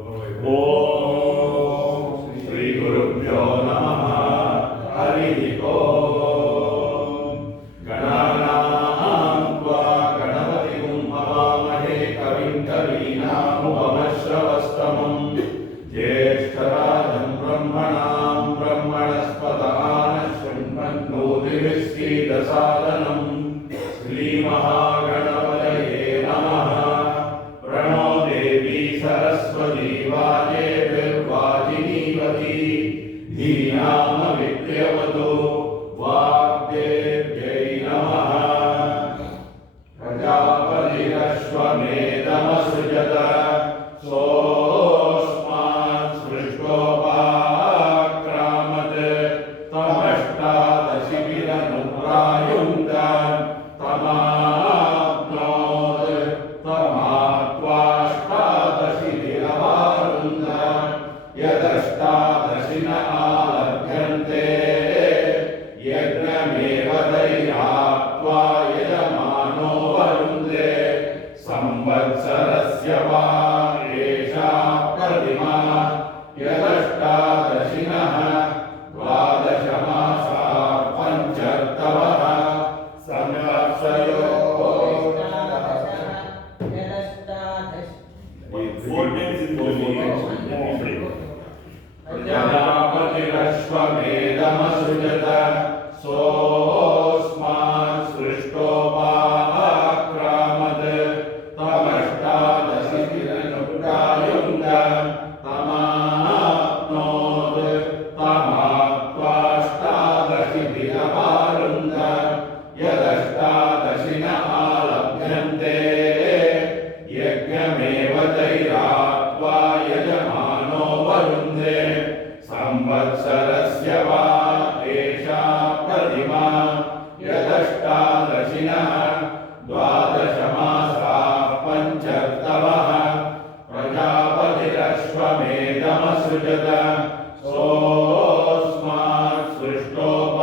ओम श्री गुरुभ्यो नमः। हरि ओम। गणानां त्वा गणपतिं हवामहे कविं कवीनामुपमश्रवस्तमं ज्येष्ठराजं ब्रह्मणां ब्रह्मणस्पत आनशृण्वन्नोतिभिस्सीदसादनं श्रीमहागणपतये नमः। प्रणो देवी सरस्वती वाजेभिर्वाजिनीवती धीनामविद्यवतु वाग्देव्यै नमः। प्रजापतिरश्वमेधमसृजत सोऽस्मात् सृष्टोपाक्रामत् तमष्टादशिभिरनुप्रायुङ्क्त तमाप्नोत् तमाप्त्वाष्टादशिभिरवारुन्ध यदष्टादशि न आलभ्यन्ते यज्ञमेव दैराप्त्वा यजमानो वरुन्धे संवत्सरस्य वा एषा प्रतिमा यदष्टादशिनः द्वादशमासा पञ्चर्तवः संवत्सरो प्रजापतिरश्वमेधमसृजत सोऽस्मात् सृष्टोपाक्रामत् तमष्टादशिभिरनुप्रायुङ्क्त तमाप्नोत् तमाप्त्वाष्टादशिभिरवारुन्ध यदष्टादशि न आलभ्यन्ते यज्ञमेव दैराप्त्वा यजमानो वरुन्धे संवत्सरस्य वा एषा प्रतिमा यदष्टादशिनः द्वादशमासा पञ्चर्तवः प्रजापतिरश्वमेधमसृजत सोऽस्मात् सृष्टोपाक्रामत्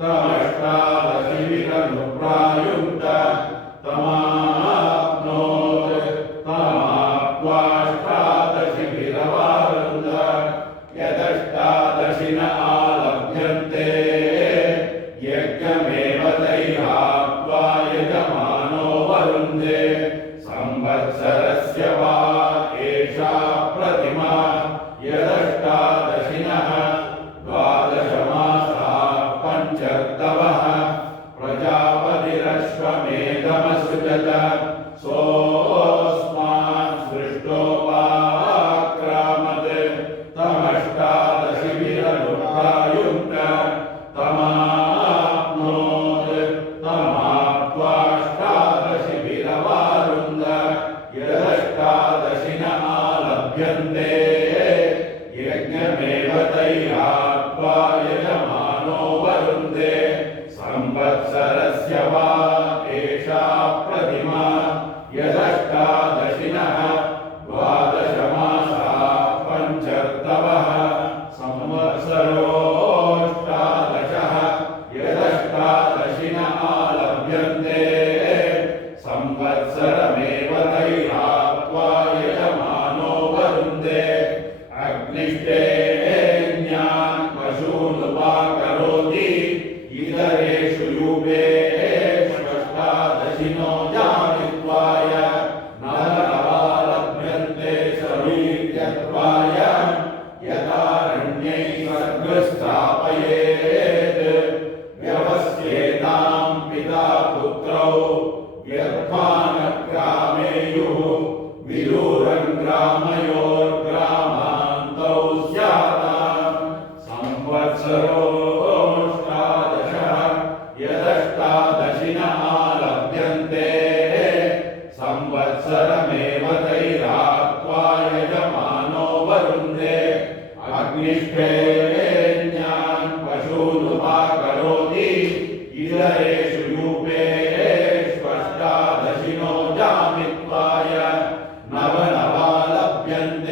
तमष्टादशिभिरनुप्रायुङ्क्त तमाप्नोत् तमाप्त्वाष्टादशिभिरवारुन्ध यदष्टादशि न आलभ्यन्ते यज्ञमेव दैराप्त्वा यजमानो वरुन्धे संवत्सरस्य वा एषा प्रतिमा यदष्टादशिनः द्वादशमासा पञ्चर्तवः प्रजापतिरश्वमेधमसृजत सोऽस्मात् सृष्टोपाक्रामत् तमष्टादशिभिरनुप्रायुङ्क्त तमाप्नोत् तमाप्त्वाष्टादशिभिरवारुन्ध यदष्टादशि न आलभ्यन्ते यज्ञमेव दैराप्त्वा यजमानो वरुन्धे संवत्सरस्य वा एषा प्रतिमा यदष्टादशिनः द्वादशमासा पञ्चर्तवः संवत्सरोऽष्टादशः यदष्टादशि न आलभ्यन्ते संवत्सरमेव दैराप्त्वा यजमानो वरुन्धे अग्निष्टेन्यान् पशूनुपाकरोति इतरेषु यूपेष्वष्टादशिनो जामित्वाय नवनवालभ्यन्ते समीर्यत्वाय यदारण्यै सर्गस्थापयेत् व्यवस्येतां पिता पुत्रौ व्यर्थानग्रामेयुः विदूरं ग्रामयोर्ग्रामान्तौ स्यात् संवत्सरोऽष्टादशः यदष्टादशि न आलभ्यन्ते संवत्सरमेव दैराप्त्वा यजमानो वरुन्धे अग्निष्ठेन्यान् पशूनुपाकरोति इतरेषु यूपेष्वष्टादशिनो जामित्वाय नवनवालभ्यन्ते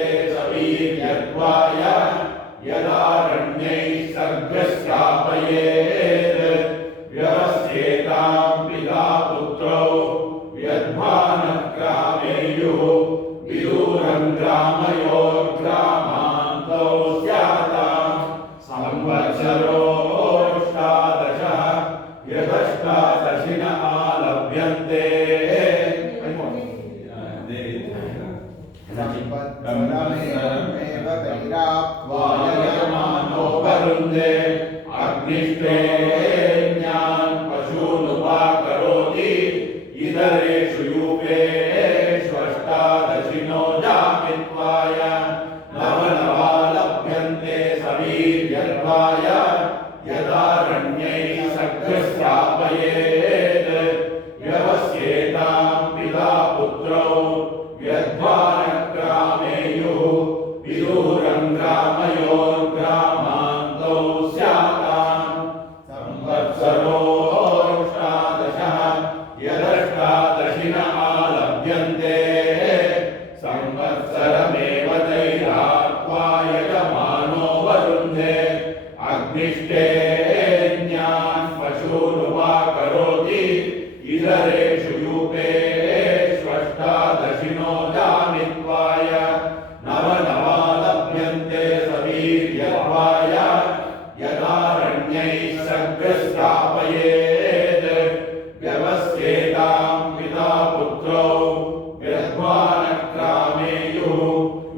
संवत्सरमेव वैराप्त्वायमानो वरुन्धे अग्निष्टेन्यान् पशूनुपाकरोति इतरेषु यूपेष्वष्टादशिनो जामित्वाय नवनवा लभ्यन्ते सवीर्यर्वाय यदारण्यैः सघ्रश्रापयेत् व्यवस्येतां पिता पुत्रौ व्यध्वानग्रामेयुः विदूरं ग्रामयोर्ग्रामान्तौ स्याताम् संवत्सरोऽष्टादशः यदष्टादशिन आलभ्यन्ते संवत्सरमेव तैरात्वा यजमानो वरुन्धे अग्निष्टेन्यान् पशूनुपाकरोति इतरेषु यूपेष्वष्टादशिनो जामित्वाय नवनवा लभ्यन्ते सवीर्यर्वाय यदारण्यैः सघ्रश्रापयेत् व्यवस्येतां पिता पुत्रौ व्यध्वानग्रामेयुः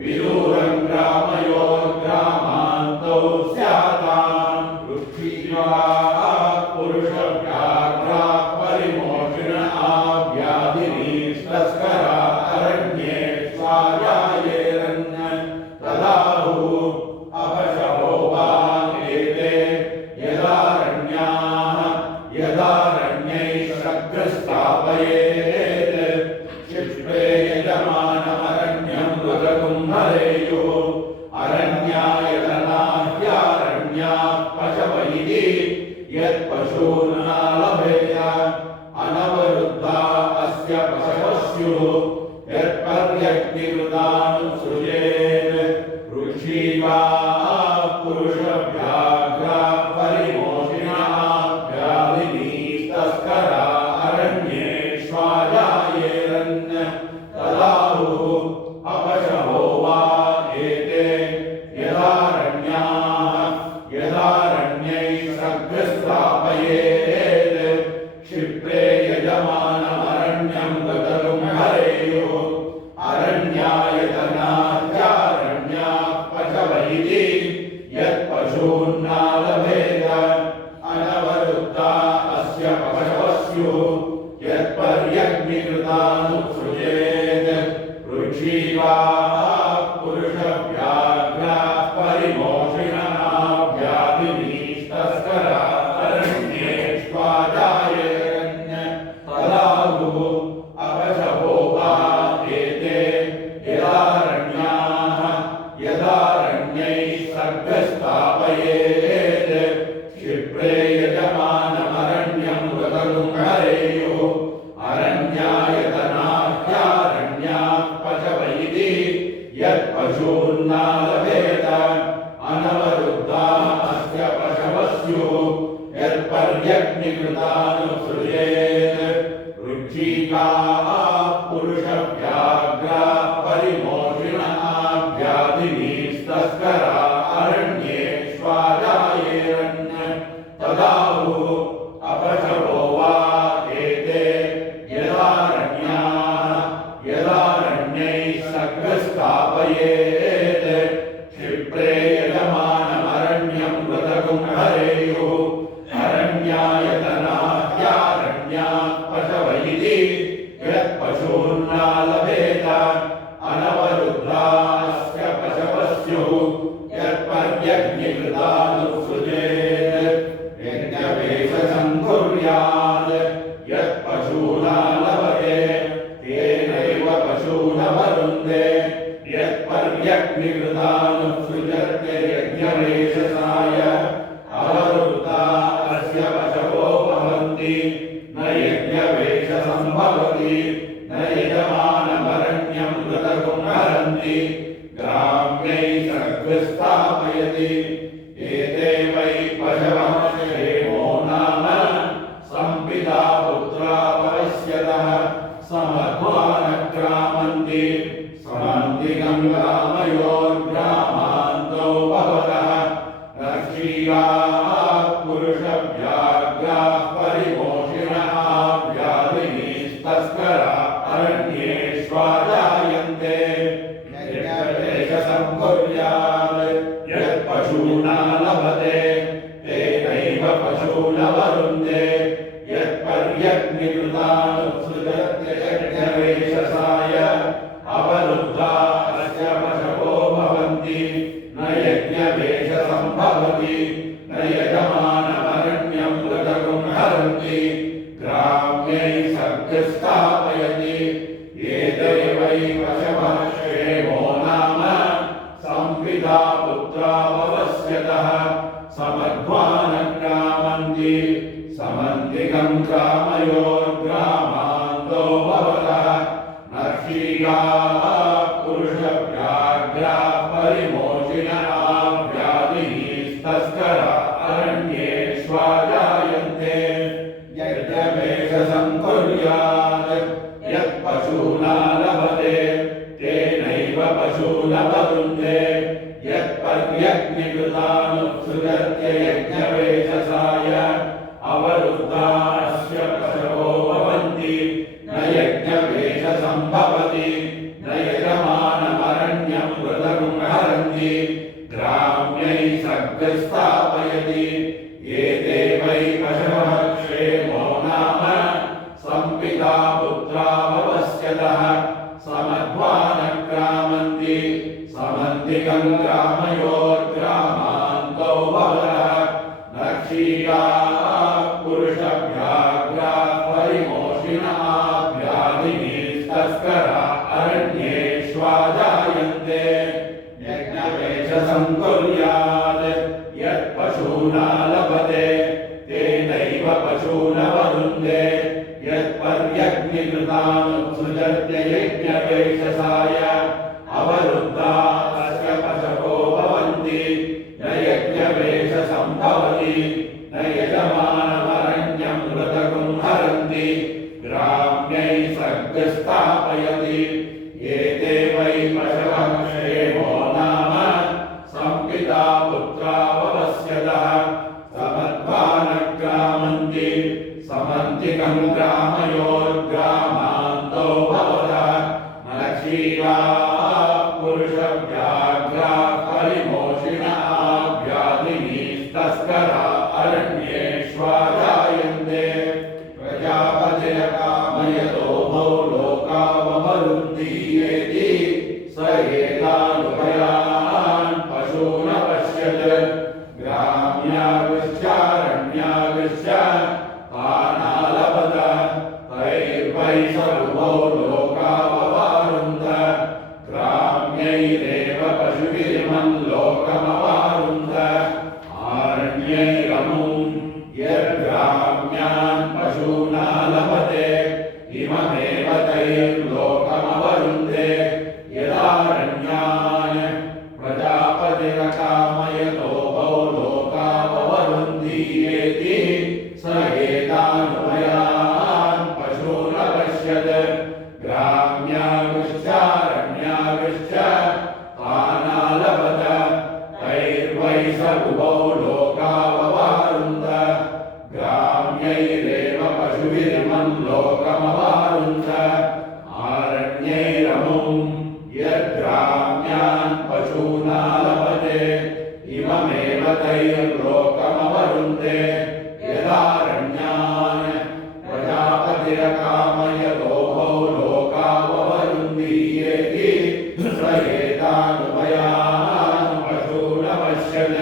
विदूरं ग्रामयोर्ग्रामान्तौ स्याताम् पृथ्वीवा पुरुषव्याघ्रा परिमोषिणः व्याधिनीस्तस्करा अरण्ये स्वायायेरन् तदाहुः अपशवो वा एते यदारण्यैः सघ्रस्थापयेत् क्षिप्रे यजमानमरण्यं मृगकुम्भरेयुः अरण्यायतनाह्यारण्याः पशव इति यत्पशून् न लभेत अनवरुद्धा अस्य पशवः स्युः यत्पर्यक्तिकृतानुसृजेत् वृक्षीवा पुरुषव्याघ्रा परिमोषिणः व्याधिनीस्तस्करा अरण्ये श्वाजायेरन् तदाहुः अपशवो वा एते यदारण्यैः सघ्रस्थापयेत् क्षिप्रे यजमानमरण्यं गतकुम्भरेयुः अरण्यायतनाह्यारण्याः पशव इति यत्पशून् न लभेत अनवरुद्धा अस्य पशवः स्युः यत्पर्यग्निकृतानुसृजेत् वृक्षीवा पुरुषव्याघ्रा परिमोषिणः व्याधिनीस्तस्करा अरण्ये श्वाजायेरन् तदाहुः अपशवो वा एते यदारण्यैः सघ्रस्थापयेत् क्षिप्रे यजमानमरण्यं गतकुम्भरेयुः अरण्यायतनाह्यारण्याः पशव इति यत्पशून् न लभेत अनवरुद्धा अस्य पशवः स्युः यत्पर्यग्निकृतानुसृजेत् वृक्षीकाः पुरुषव्याघ्रा परिमोषिणः व्याधिनीस्तस्करा अरण्ये श्वाजायेरन् तदाहुः अपशवो वा एते यदारण्यैः सघ्रस्थापयेत् क्षिप्रे यजमानमरण्यं गतकुम्भरेयुः अरण्यायतनाह्यारण्याः पशव इति यत्पशून् न लभेत अनवरुद्धा अस्य पशवः स्युः यत्पर्यग्निकृतानुसृजेत् यज्ञवेषसङ्कुर्यात् यत्पशूना लभते तेनैव पशूनवरुन्धे यत्पर्यग्निकृतानुसृजते यज्ञवेषसाय अवरुद्धा अस्य पशवो भवन्ति न यज्ञवेषसम्भवति न यजमानमरण्यं गतकुम्भरन्ति ग्राम्यैः सघ्रस्थापयति एते वै पशवः क्षेमो नाम सम्पिता पुत्रा पश्यतः समध्वानग्रामन्ति समन्तिकं ग्रामयोर्ग्रामान्तौ भवतः रक्षीयाः पुरुषव्याघ्राः परिमोषिणः व्याधिनीस्तस्करा अरण्येष्वाजा जायन्ते यज्ञवेषसम्भुर्यात् यत्पशूना लभते तेनैव पशूनवरुन्धे यत्पर्यग्निकृतानुसृजत्ययज्ञवेषसाय अवरुद्धास्य पशवो भवन्ति न यज्ञवेषसम्भवति न यजमानमरण्यं मृतकुं हरन्ति ग्राम्यै सर्गस्थापयति एते वै पशवः क्षेमो नाम संविदा पुत्रा भवस्यतः समध्वानग्रामन्ति समन्तिकं ग्रामयोर्ग्रामान्तो भवतः नर्षीगाः पुरुषव्याघ्राः परिमोचिनः व्याधिस्तस्करा अरण्येष्वाजायन्ते यज्ञवेषसम्कुर्यात् यत्पशूना लभते तेनैव पशूनवरुन्धे यत्पर्यग्निकृतानुसृजत्ययज्ञवेषसाय अवरुद्धास्य पशवो भवन्ति न यज्ञवेषसम्भवति न यजमानमरण्यं मृतकुं हरन्ति ग्राम्यै सर्गस्थापयति एते वै पशवः क्षेमो नाम संविदा पुत्रा भवस्यतः समध्वानग्रामन्ति समन्तिकं ग्रामयोर्ग्रामान्तो भवतः नर्षीगाः पुरुषव्याघ्राः परिमोषिणः व्याधिस्तस्करा अरण्येष्वाजायन्ते यज्ञवेषसम्कुर्यात् यत्पशूना लभते तेनैव पशूनवरुन्धे यत्पर्यग्निकृतानुसृजत्ययज्ञवेषसाय अवरुद्धास्य पशवो भवन्ति न यज्ञवेषसम्भवति न यजमानमरण्यं मृतकुं हरन्ति ग्राम्यै सर्गस्थापयति एते वै पशवः क्षेमो नाम संविदा पुत्रा भवस्यतः समध्वानग्रामन्ति समन्तिकं ग्रामयोर्ग्रामान्तो भवतः नर्षीगाः पुरुषव्याघ्राः परिमोषिणः व्याधिस्तस्करा अरण्येष्वाजायन्ते प्रजापतिरकामयतो भो लोकावमरुन्धीयेति स एतानुभयान् पशून् पश्यत् ग्राम्यागश्चारण्यागश्च तानालभत तैर्वै सर्वो लोकाववारुन्ध ग्राम्यैरेव पशुभिरिमं लोकमवारुन्ध आरण्यैरमुं यद्ग्राम्यान् पशूना लभते इममेव तैर्लोकमवरुन्धे यदारण्यान् प्रजापतिरकामयतो भो लोकाववरुन्धीयेति स एतानुभयान् पशून् पश्यत् ग्राम्यागश्चारण्यागश्च तानालभत तैर्वै स उभौ लोकाववारुन्ध ग्राम्यैरेव पशुभिरिमं लोकमवारुन्ध आरण्यैरमुं यद्ग्राम्यान् पशूना लभते इममेव तैर्लोकमवरुन्धे यदारण्यान् प्रजापतिरकामयतो भो लोकाववरुन्धीयेति स एतानुभयान् पशून् पश्यत्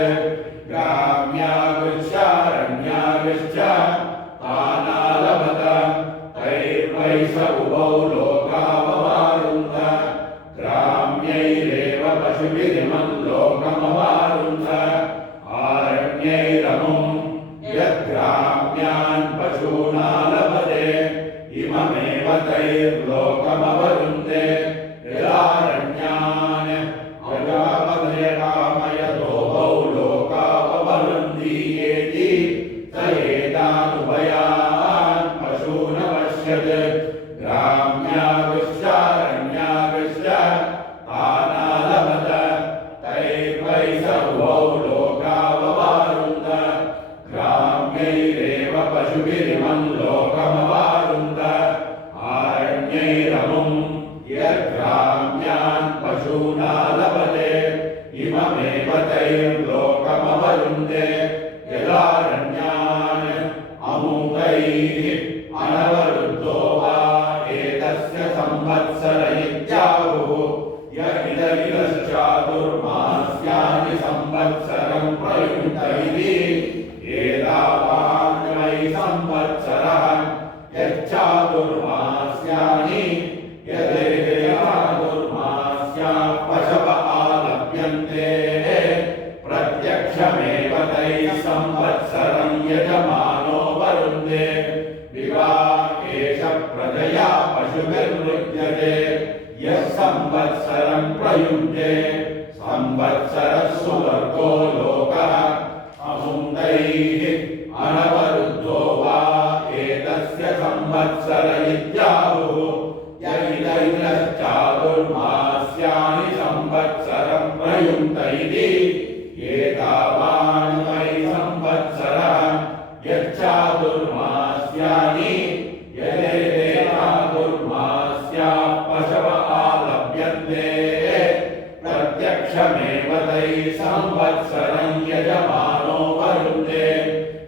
ग्राम्यागश्चारण्यागश्च तानालभत तैर्वै स उभौ लोकाववारुन्ध ग्राम्यैरेव पशुभिरिमं लोकमवारुन्ध आरण्यैरमुं यद्ग्राम्यान् पशूना लभते इममेव तैर्लोकमवरुन्धे यदारण्यान् प्रजापतिरकामयतो भो लोकाववरुन्धीयेति स एतानुभयान् पशून् पश्यत् ग्राम्यागश्चारण्यागश्च तानालभत तैर्वै सर्वो लोकाववारुन्ध ग्राम्यैरेव पशुभिरिमं लोकमवारुन्ध आरण्यैरमुं यद्ग्राम्यान् धान्यान् पशूना लभते इममेव तैर्लोकमवरुन्धे यदारण्यान् अमूकैः अनवरुद्धो वा एतस्य संवत्सर इत्याहुः य इदमिदश्चातुर्मास्यानि संवत्सरं प्रयुक्त इति एतावान् वै संवत्सरः यच्चातुर्मास्यानि यदेचातुर्मास्याः पशव आलभ्यन्ते प्रत्यक्षमेव तैः संवत्सरं यजमानो वरुन्धे विवाहेश प्रजया पशुभिर्वृज्यते यः संवत्सरं प्रयुञ्जे संवत्सरः सुवर्गो लोकः अमुदैः अनवरुद्धो वा एतस्य संवत्सर इत्याहुः य इदैश्चातुर्मास्यानि संवत्सरं प्रयुक्त इति एतावान् वै संवत्सरः यच्चातुर्मास्यानि यदेचातुर्मास्याः पशव आलभ्यन्ते प्रत्यक्षमेव तैः संवत्सरं यजमानो वरुन्धे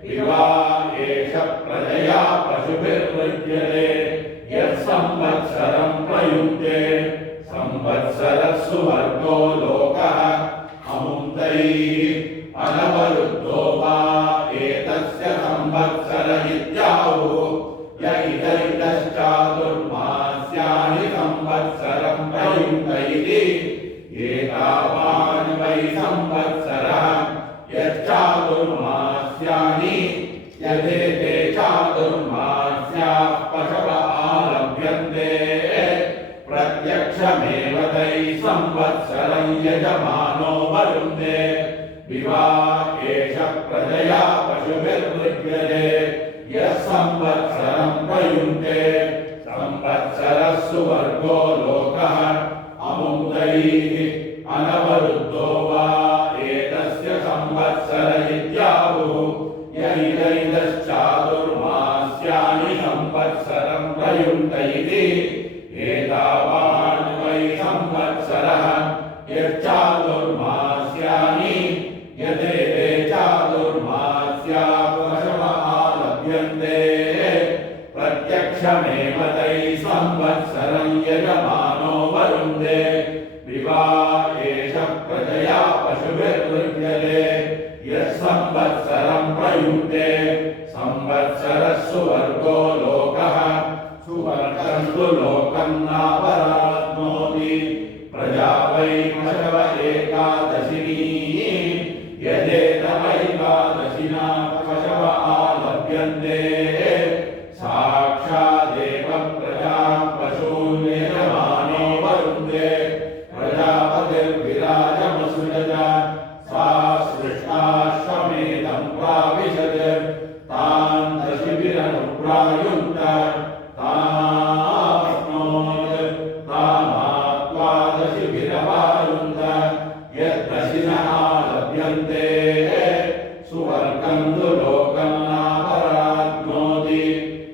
विवाहेश प्रजया पशुभिर्वृज्यते यः संवत्सरं प्रयुञ्जे संवत्सरः सुवर्गो लोकः अमुदैः अनवरुद्धो वा एतस्य संवत्सर इत्याहुः य इदैश्चातुर्मास्यानि संवत्सरं प्रयुक्त इति एतावान् वै संवत्सरः यच्चातुर्मास्यानि यदेते चातुर्मास्याः पशव आलभ्यन्ते प्रत्यक्षमेव तैः संवत्सरं यजमानो वरुन्धे विवाहेश प्रजया पशुभिर्वृज्यते यः संवत्सरं प्रयुञ्जे संवत्सरः सुवर्गो लोकः अमुदैः अनवरुद्धो वा एतस्य संवत्सर इत्याहुः य इदैश्चातुर्मास्यानि संवत्सरं प्रयुक्त इति एतावान् वै संवत्सरः यच्चातुर्मास्यानि यदेते चातुर्मास्याः पशव आलभ्यन्ते प्रत्यक्षमेव तैः संवत्सरं यजमानो वरुन्धे विवाहेश प्रजया पशुभिर्वृज्यते यः संवत्सरं प्रयुञ्जे संवत्सरः सुवर्गो लोकः सुवर्गं तु लोकं नापराप्नोति प्रजा वै पशव एकादशिनी यदेतमैकादशिना पशव आलभ्यन्ते साक्षादेव प्रजां पशून् यजमानो वरुन्धे प्रजापतिर्विराजमसृजत सा सृष्टाश्वमेधं प्राविशत् तान् दशिभिरनुप्रायुङ्क्त तामाप्नोत् तामात्वा दशिभिरवारुन्ध यद्दशिनः लभ्यन्ते सुवर्गं तु लोकं नापराप्नोति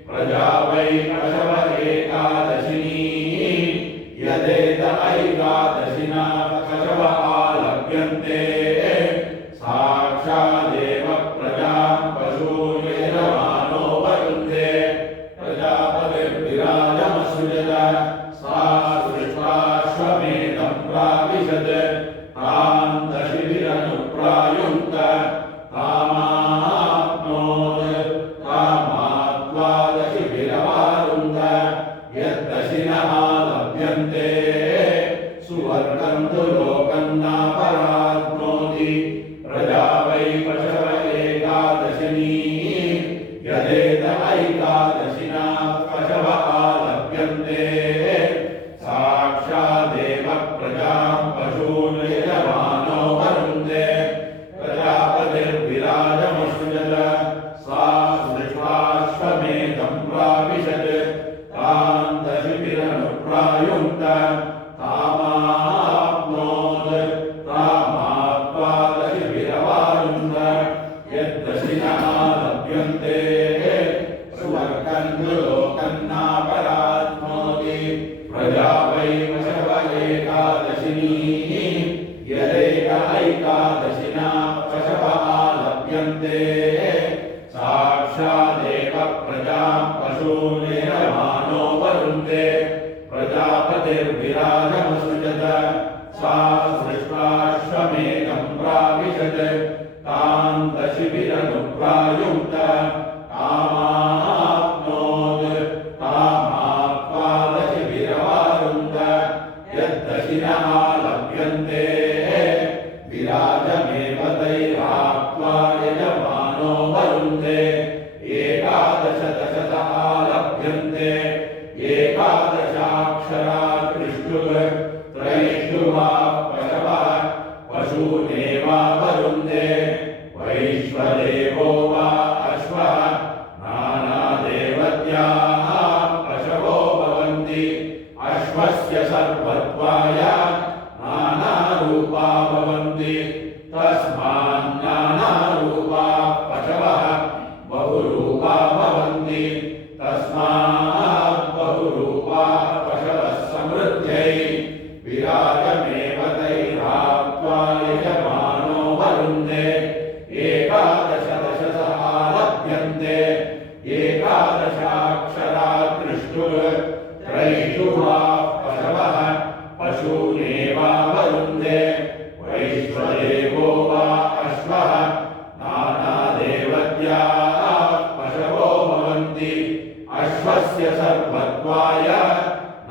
प्रजा वै पशव एकादशिनी यदेतमैकादशिना पशव आलभ्यन्ते साक्षादेव प्रजां पशून् यजमानो वरुन्धे प्रजापतिर्विराजमसृजत सा सृष्टाश्वमेधं प्राविशत् तान् दशिभिरनुप्रायुङ्क्त तामाप्नोत् तामात्वा दशिभिरवारुन्ध यद्दशिनः लभ्यन्ते सुवर्गं तु लोकं नापराप्नोति प्रजा वै पशव एकादशिनी यदेतमैकादशिना पशव आलभ्यन्ते साक्षादेव प्रजां पशून् यजमानो वरुन्धे प्रजापतिर्विराजमसृजत सा सृष्टाश्वमेधं प्राविशत् तान् दशिभिरनुप्रायुङ्क्त तामाप्नोत् तामात्वा दशिभिरवारुन्ध यद्दशिनः लभ्यन्ते सुवर्गं तु लोकं नापराप्नोति प्रजा वै पशव एकादशिनी एकादशिनी यदेक ऐकादशिना पशवः लभ्यन्ते साक्षादेव प्रजां पशून् यजमानो वरुन्ते प्रजापतिर्विराजमसृजत सा सृष्ट्वाश्वमेधं प्राविशत् तां दशभिरनुप्रायुक्त तामाप्नोत् तामाप्त्वा दशभिरवारुन्त यद्दशिनः लभ्यन्ते विराजमेव तैराप्त्वा यजमानो वरुन्ते एकादश दशतः लभ्यन्ते एकादशाक्षरा त्रिष्टुः त्रैष्टुवा पशवः पशूनेवा वरुन्ते वैश्वदेवो वा अश्वः नानादेवत्याः पशवो भवन्ति अश्वस्य सर्वत्वाय नानारूपा भवन्ति तस्मात् नानारूपा पशवः बहुरूपा भवन्ति तस्मात् बहुरूपा पशवः समृद्ध्यै विराजमेव तैराप्त्वा यजमानो वरुन्ते एकादश दशतः लभ्यन्ते एकादशाक्षरा त्रिष्टुः त्रैष्टुवा पशवः पशूनेवा वरुन्ते वैश्वदेवो वा अश्वः नानादेवत्याः पशवो भवन्ति अश्वस्य सर्वत्वाय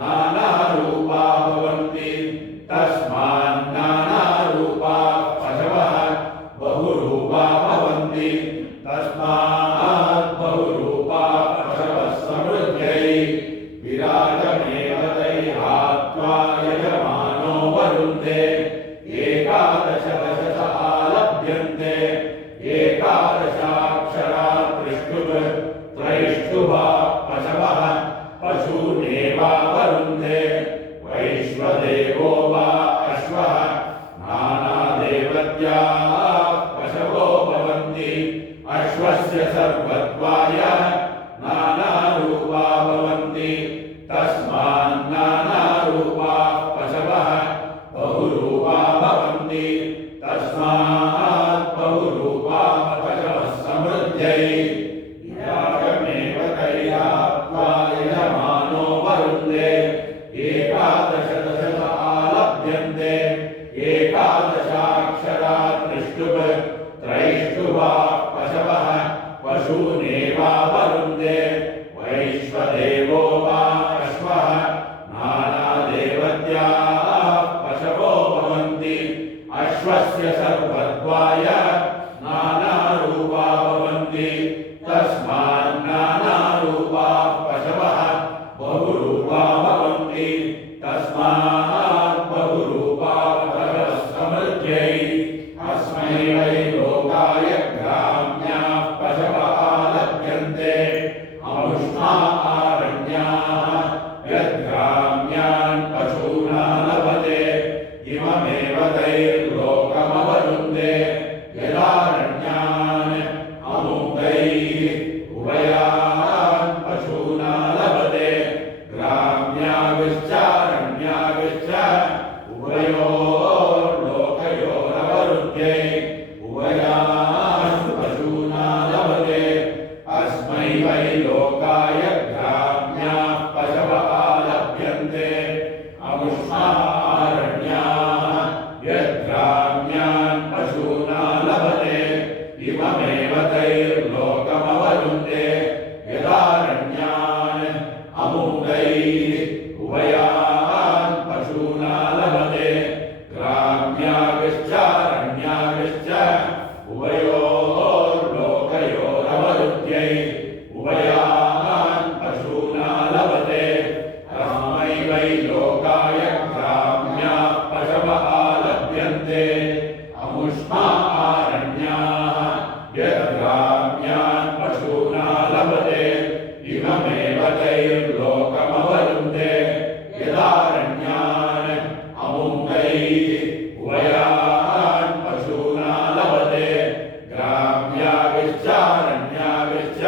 नानारूपा भवन्ति तस्मात् नानारूपा पशवः बहुरूपा भवन्ति तस्मात् बहुरूपा पशवः समृद्ध्यै विराजमेव तैराप्त्वा यजमानो वरुन्ते एकादश दशतः लभ्यन्ते एकादशाक्षरा त्रिष्टुः त्रैष्टुवा पशवः पशूनेवा वरुन्ते वैश्वदेवो वा अश्वः नानादेवत्याः पशवो भवन्ति अश्वस्य सर्वत्वाय नानारूपा भवन्ति तस्मात् नानारूपा पशवः बहुरूपा भवन्ति तस्मात् बहुरूपा पशवः समृद्ध्यै विराजमेव तैराप्त्वा यजमानो वरुन्ते एकादश दशतः लभ्यन्ते एकादशाक्षरा त्रिष्टुः त्रैष्टुवा पशवः पशूनेवा वरुन्ते वैश्वदेवो वा अश्वः नानादेवत्याः पशवो भवन्ति अश्वस्य सर्वत्वाय नानारूपा भवन्ति तस्मात् नानारूपा पशवः बहुरूपा भवन्ति तस्मात् बहुरूपा पशवः समृद्ध्यै अस्मै वै लोकाय ग्राम्याः पशवः लभ्यन्ते अमुष्मा आरण्याः यद्ग्राम्यान् पशूना लभते इममेव तैर्लोकमवरुन्ते यदारण्यान् अमुदैः उभयान् पशूना लभते ग्राम्याविश्चारण्याविश्च उभयोर्लोकयोरवरुध्ये उभयान् पशूना लभते अस्मै वै लोकाय ग्राम्याः पशवः लभ्यन्ते अमुष्मा आरण्याः यद्ग्राम्यान् पशूना लभते इममेव तैर्लोकमवरुन्ते यदारण्यान् अमुदैः उभयान् पशूना लभते ग्राम्याविश्चारण्याविश्च उभयोर्लोकयोरवरुध्ये उभयान् पशूना लभते अस्मै वै लोकाय ग्राम्याः पशवः लभ्यन्ते अमुष्मा आरण्याः यद्ग्राम्यान् पशूना लभते इममेव तैर्लोकमवरुन्ते यदारण्यान् अमुदैः उभयान् पशूना लभते ग्राम्याविश्चारण्याविश्च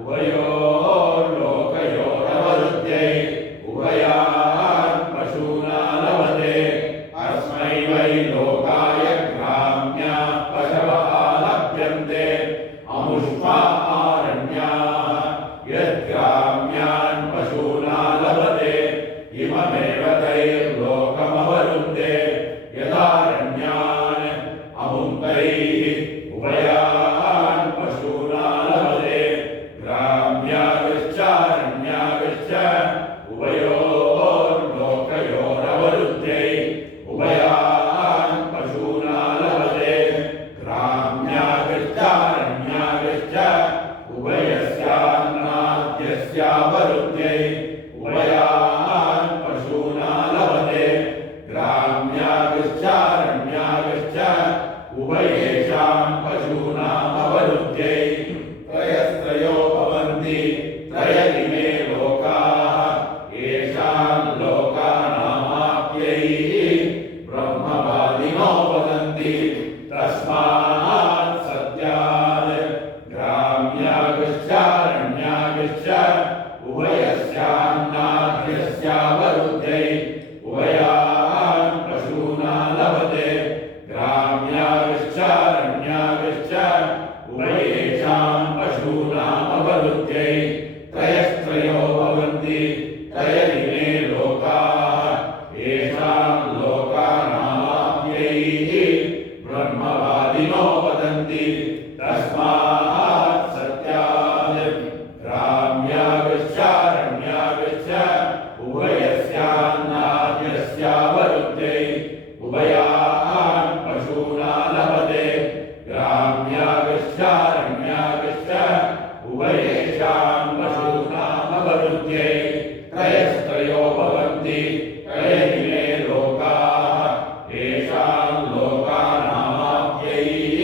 उभयोर्लोकयोरवरुध्ये उभयान् पशूना लभते ब्रह्मवादिनो वदन्ति तस्मात् सत्यात् ग्राम्यागश्चारण्यागश्च उभयस्यान्नाद्यस्यावरुद्धै उभयान् पशूना लभते ग्राम्यागश्चारण्यागश्च उभयेषां पशूनामवरुद्ध्यै त्रयस्त्रयो भवन्ति त्रयदिने लोकाः येषां लोकानामाप्यैः ब्रह्मवादिनो वदन्ति तस्मात् सत्यात् ग्राम्यागश्चारण्यागश्च उभयस्यान्नाद्यस्यावरुद्धै उभयान् पशूना लभते ग्राम्यागश्चारण्यागश्च उभयेषां पशूनामवरुद्ध्यै त्रयस्त्रयो भवन्ति त्रयदिने लोकाः येषां लोकानामाप्यैः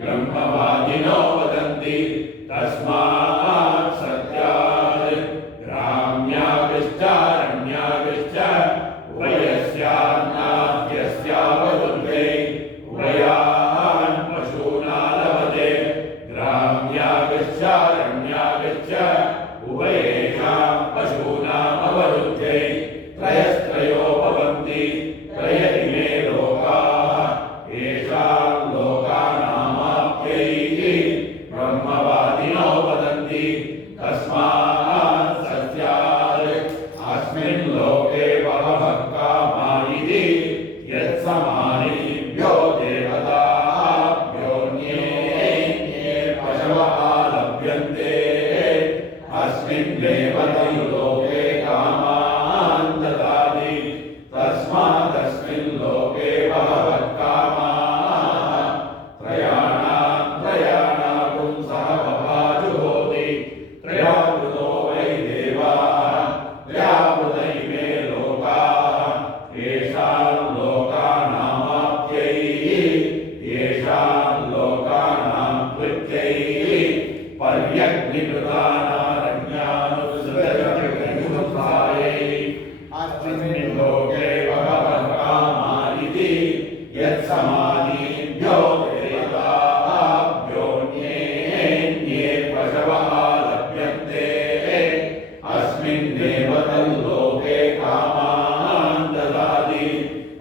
ब्रह्मवादिनो वदन्ति तस्मात् सत्यात् ग्राम्यागश्चारण्यागश्च उभयस्यान्नाद्यस्यावरुद्धै उभयान् पशूना लभते ग्राम्यागश्चारण्यागश्च उभयेषां पशूनामवरुद्धै त्रयस्त्रयो भवन्ति त्रयदिने लोकाः येषां लोकानामाप्यैः ब्रह्मवादिनो वदन्ति तस्मात् सत्यात् अस्मिन् लोके बहवः कामा इति यत्समानेभ्यो देवताभ्योऽन्ये पशवः लभ्यन्ते अस्मिन्नेव लोके कामान् ददाति तस्मादस्मिन् लोके बहवः कामाः त्रयाणां पुंसः वपाजुहोति त्रयावृतो वै देवाः त्रयावृत इमे लोकाः येषां लोकानामाप्यैः येषां लोकानां कृत्यैः पर्यग्निकृतानारण्यानुसृतजगन्मुखायै अस्मिन् लोके बहवः कामा इति यत्समानेभ्यो देवताभ्योऽन्ये पशवः लभ्यन्ते अस्मिन्नेव तल्लोके कामान् ददाति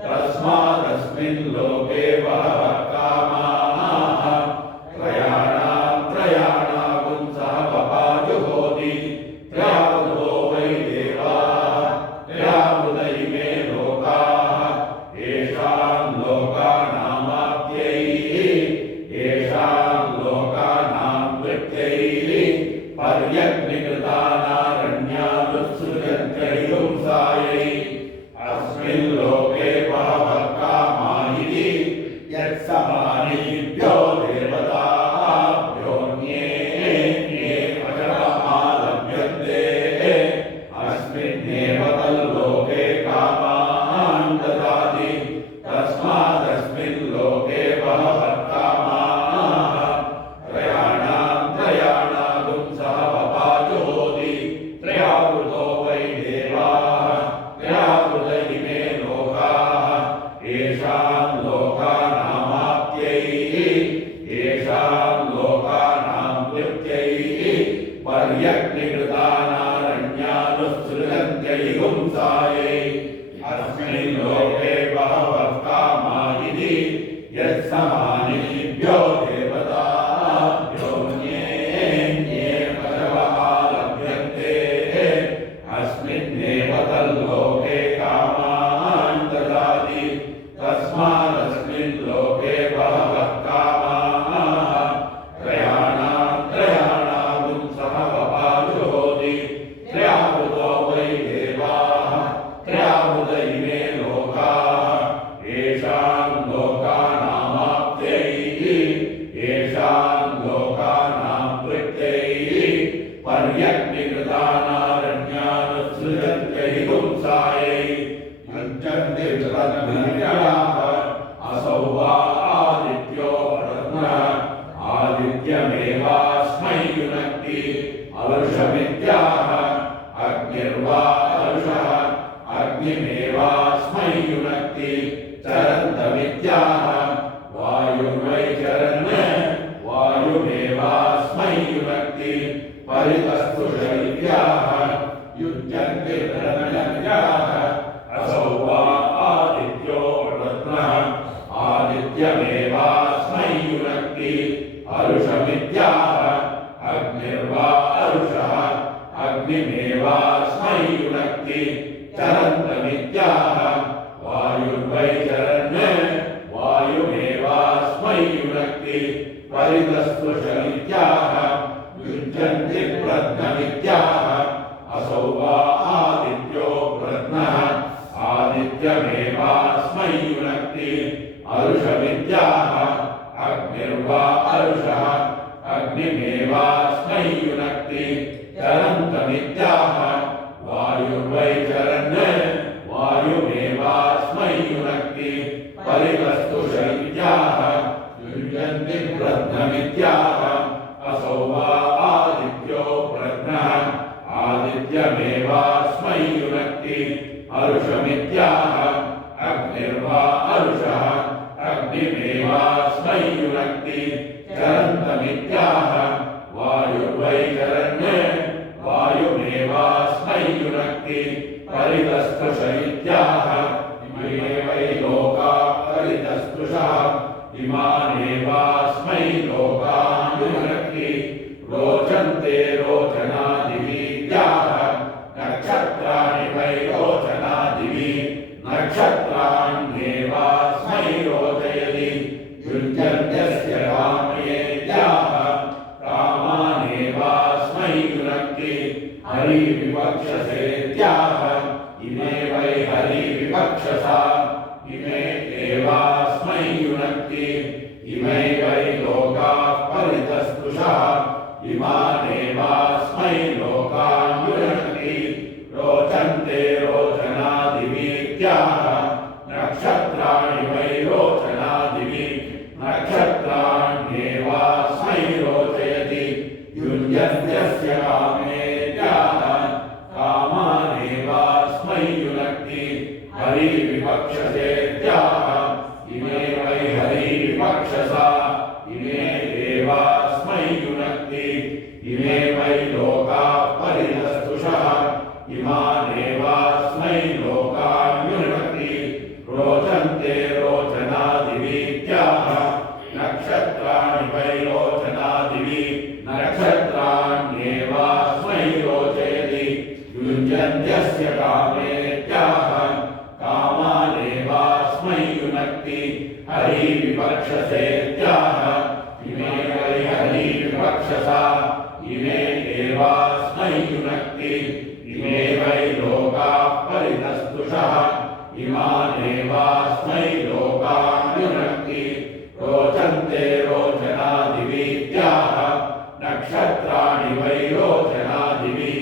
तस्मादस्मिन् लोके बहवः कामाः त्रयाणां पुंसः वपाजुहोति त्रयावृतो वै देवाः त्रयावृत इमे लोकाः येषां लोकानामाप्यैः येषां लोकानां कृत्यैः पर्यग्निकृतानारण्यानुसृजन्त्यै पुंसायै अस्मिन् लोके बहवः कामा इति यत्समानेभ्यो देवताभ्योऽन्ये पशवः लभ्यन्ते अस्मिन्नेव तल्लोके कामान् ददाति तस्मादस्मिन् लोके बहवः कामाः त्रयाणां पुंसः वपाजुहोति त्रयावृतो वै देवाः त्रयावृत इमे लोकाः येषां लोकानामाप्यैः येषां लोकानां कृत्यैः पर्यग्निकृतानारण्यानुसृजन्त्यै पुंसायै अस्मिन् लोके बहवः कामा इति यत्समानेभ्यो देवताभ्योऽन्ये पशवः लभ्यन्ते अस्मिन्नेव तल्लोके कामान् ददाति तस्मादस्मिन् लोके बहवः कामाः त्रयाणां पुंसः वपाजुहोति त्रयावृतो वै देवाः त्रयावृत इमे लोकाः येषां लोकानामाप्यैः येषां लोकानां कृत्यैः पर्यग्निकृतानारण्यानुसृजन्त्यै पुंसायै युनक्ति चरन्तमित्याह वायुर्वै चरन् वायुमेवास्मै युनक्ति परितस्तुष इत्याह युज्यन्ते प्रथमजन्याः असौ वा आदित्यो रत्नः आदित्यमेवास्मै युनक्ति अरुषमित्याह अग्निर्वा अरुषः अग्निमेवास्मै युनक्ति चरन्तमित्याह वायुर्वै चरन् वायुमेवास्मै युनक्ति परितस्तुष इत्याह युज्यन्ते प्रथममित्याह असौ वा आदित्यो रत्नः आदित्यमेवास्मै युनक्ति अरुषमित्याह अग्निर्वा अरुषः अग्निमेवास्मै युनक्ति चरन्तमित्याह वायुर्वै चरन् वायुमेवास्मै युनक्ति परितस्तुष इत्याह युज्यन्ते प्रथममित्याह असौ वा आदित्यो रत्नः आदित्यमेवास्मै युनक्ति अरुषमित्याह अग्निर्वा अरुषः अग्निमेवास्मै युनक्ति चरन्तमित्याह वायुर्वै चरन् वायुमेवास्मै युनक्ति परितस्तुष इत्याह इमे वै लोका परितस्तुषः इमानेवास्मै लोकान् युनक्ति रोचन्ते रोचनादिवीत्याह नक्षत्राणि वै रोचनादिवी नक्षत्राण्येवास्मै रोचयति युज्यन्त्यस्य कामयेत्याह कामानेवास्मै युनक्ति हरिविवक्षसेत्याह इमे वै हरिविवक्षसा इमे एवास्मै युनक्ति इमे वै लोकाः परितस्तुषः इमानेवास्मै लोकान् युनक्ति रोचन्ते रोचनादिवीत्याह नक्षत्राणि वै रोचनादिवी नक्षत्राण्येवास्मै रोचयति युज्यन्त्यस्य कामेत्याह कामानेवास्मै युनक्ति हरिविवक्षसेत्याह इमे वै हरिविवक्षसा इमे एवास्मै युनक्ति इमे वै लोकाः परितस्तुषः इमानेवास्मै लोकान् युनक्ति रोचन्ते रोचनादिवीत्याह नक्षत्राणि वै रोचनादिवी नक्षत्राण्येवास्मै रोचयति युज्यन्त्यस्य कामेत्याह कामानेवास्मै युनक्ति हरिविवक्षसेत्याह इमे वै हरिविवक्षसा इमे एवास्मै युनक्ति इमे वै लोकाः परितस्तुषः इमानेवास्मै लोकान् युनक्ति रोचन्ते रोचनादिवीत्याह नक्षत्राणि वै रोचनादिवी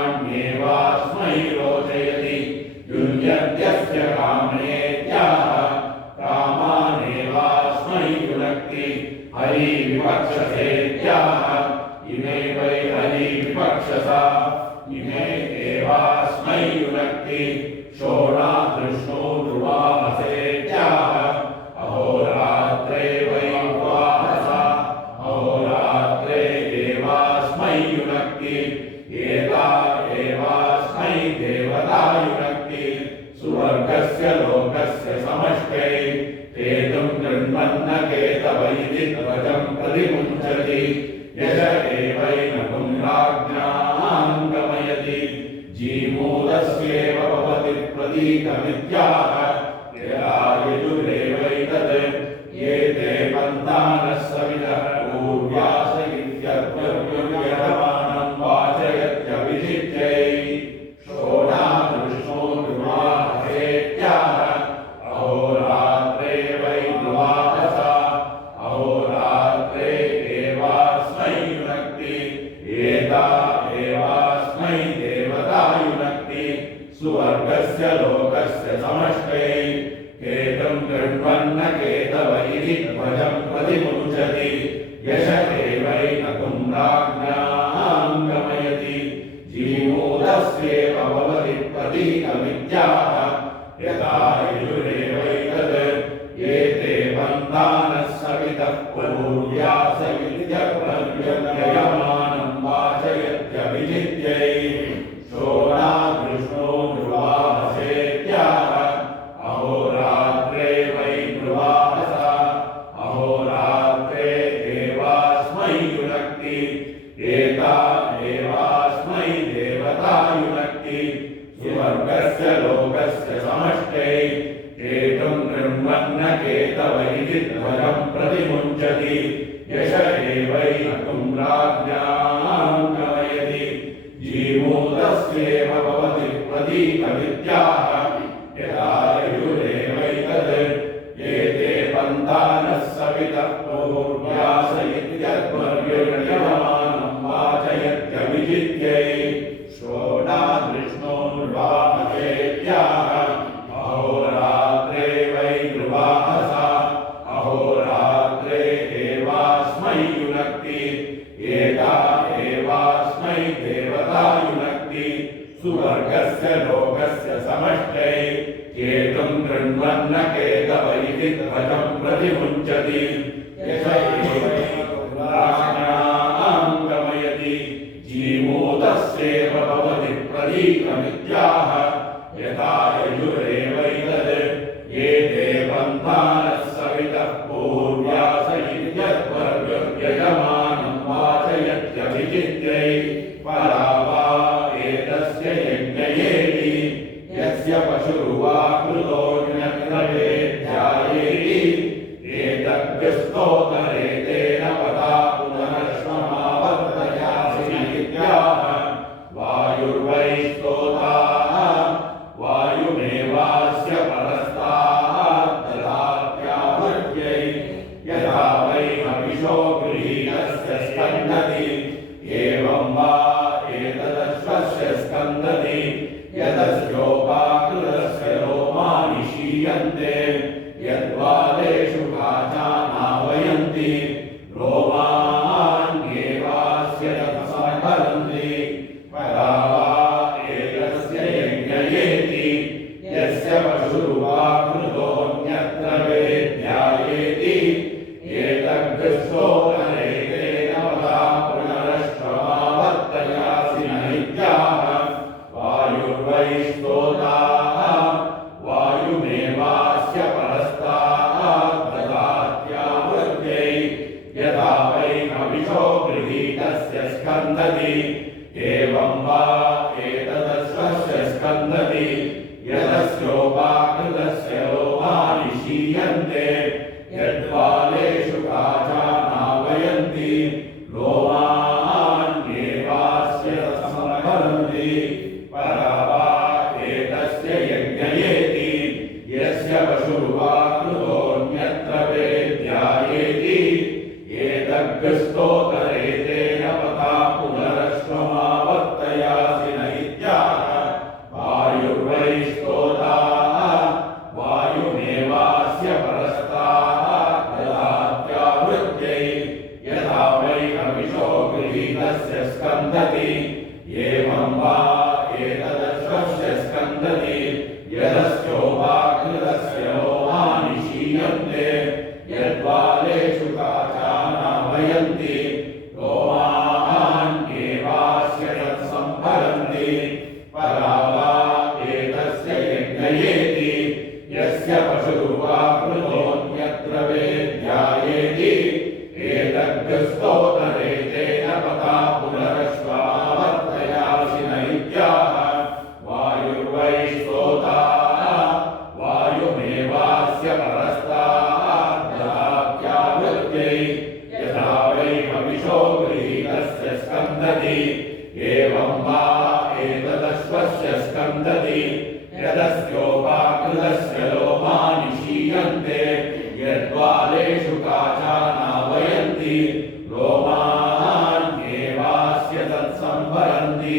नक्षत्राण्येवास्मै रोचयति युज्यन्त्यस्य कामेत्याह कामानेवास्मै युनक्ति हरिविवक्षसेत्याह इमे वै हरिविवक्षसा इमे एवास्मै युनक्ति शोणातृष्णो ध्रुवामसेत्याह अहोरात्रे वै उपवासा अहोरात्रे एवास्मै युनक्ति एता एवास्मै देवता युनक्ति सुवर्गस्य लोकस्य समष्टै केतुं गृह्णन्न केतव इति ध्वजं प्रतिमुञ्चति यश एवैनकुं राज्ञां गमयति जीमूलस्येव भवति प्रतीकमित्याह यदा यजुरेवैतत् ये ते पन्तानः सवितः पूर्व्यास इत्यर्थव्यमानं वाचयत्यभिषिच्यै शोणातृष्णो ध्रुवासेत्याह यथायुरेवैतद् एते बन्धानः सवितः पूर्व्यास इत्यप्रव्ययमानं वाचयत्यभिजित्यै शोणादृष्णो नृवाहसेत्याह अहोरात्रे वै नृवाहसा अहोरात्रे देवास्मै युनक्ति एता देवास्मै देवता युनक्ति सुवर्गस्य लोकस्य समष्टै केतुं निर्मन्न केतवैति ध्वजं प्रतिमुञ्चति यश एवैकं राज्ञां गमयति जीमूतस्येव भवति प्रतीकविद्याः यथायुरेवैतद् एते पन्थानः सवितः पूर्व्यास इत्यध्वर्यमानं वाचयत्यभिजित्यै शोणादृष्णो नृवाहसेत्याह अहोरात्रे वै नृवाहसा अहोरात्रे देवास्मै युनक्ति एता देवास्मै देवता युनक्ति सुवर्गस्य लोकस्य समष्टै केतुं गृह्णन्न केतवैति ध्वजं प्रतिमुञ्चति यश राज्ञां गमयति जीमूतस्येव भवति प्रतीकमित्याह यथायुरेवैतद् एते बन्धानः सवितः पूर्व्यास इत्यध्वर्ययमानं वाचयत्यभिजित्यै परा वा एतस्य यज्ञयेति यस्य पशुर्वा कृतोऽन्यत्रवे ध्यायेति एतद्यस्तोतरेतेन पदा पुनरश्वमावर्तयासि इत्याह वायुर्वै स्तोताः वायुमेवास्य परस्तात् ददात्यावृत्यै यथा वै हविषो गृहीतस्य स्कन्दति एवं वा एतदश्वस्य स्कन्दति यदस्योपाकृतस्य लोमानि क्षीयन्ते यद्वालेषु काचानावयन्ति लोमान्येवास्य तत्सम्भरन्ति परा वा एतस्य यज्ञयेति यस्य पशुर्वा कृतोऽन्यत्र वेद्यायेति एतद्गस्तोतरेतेन पदा पुनरश्वमावर्तयासि न इत्याह वायुर्वै स्तोताः वायुमेवास्य परस्तात् ददात्यावृत्यै यथा वै हविषो गृहीतस्य स्कन्दति एवं वा एतदश्वस्य स्कन्दति यदस्योपाकृतस्य लोमानि क्षीयन्ते यद्वालेषु काचानावयन्ति लोमान्येवास्य तत्सम्भरन्ति परा वा एतस्य यज्ञयेति यस्य पशुर्वा कृतोऽन्यत्र वेद्यायेति एतद्गस्तोतरेतेन पदा पुनरश्वमावर्तयासि न इत्याह वायुर्वै स्तोताः वायुमेवास्य परस्तात् ददात्यावृत्यै यथा वै हविषो गृहीतस्य स्कन्दति एवं वा एतदश्वस्य स्कन्दति यदस्योपाकृतस्य लोमानि क्षीयन्ते यद्वालेषु काचानावयन्ति लोमान्येवास्य तत्सम्भरन्ति परा वा एतस्य यज्ञयेति यस्य पशुर्वा कृतोऽन्यत्र वेद्यायेति एतद्गस्तोतरेतेन पदा पुनरश्वमावर्तयासि न इत्याह वायुर्वै स्तोताः वायुमेवास्य परस्तात् ददात्यावृत्यै यथा वै हविषो गृहीतस्य स्कन्दति एवं वा एतदश्वस्य स्कन्दति यदस्योपाकृतस्य लोमानि क्षीयन्ते यद्वालेषु काचानावयन्ति लोमान्येवास्य तत्सम्भरन्ति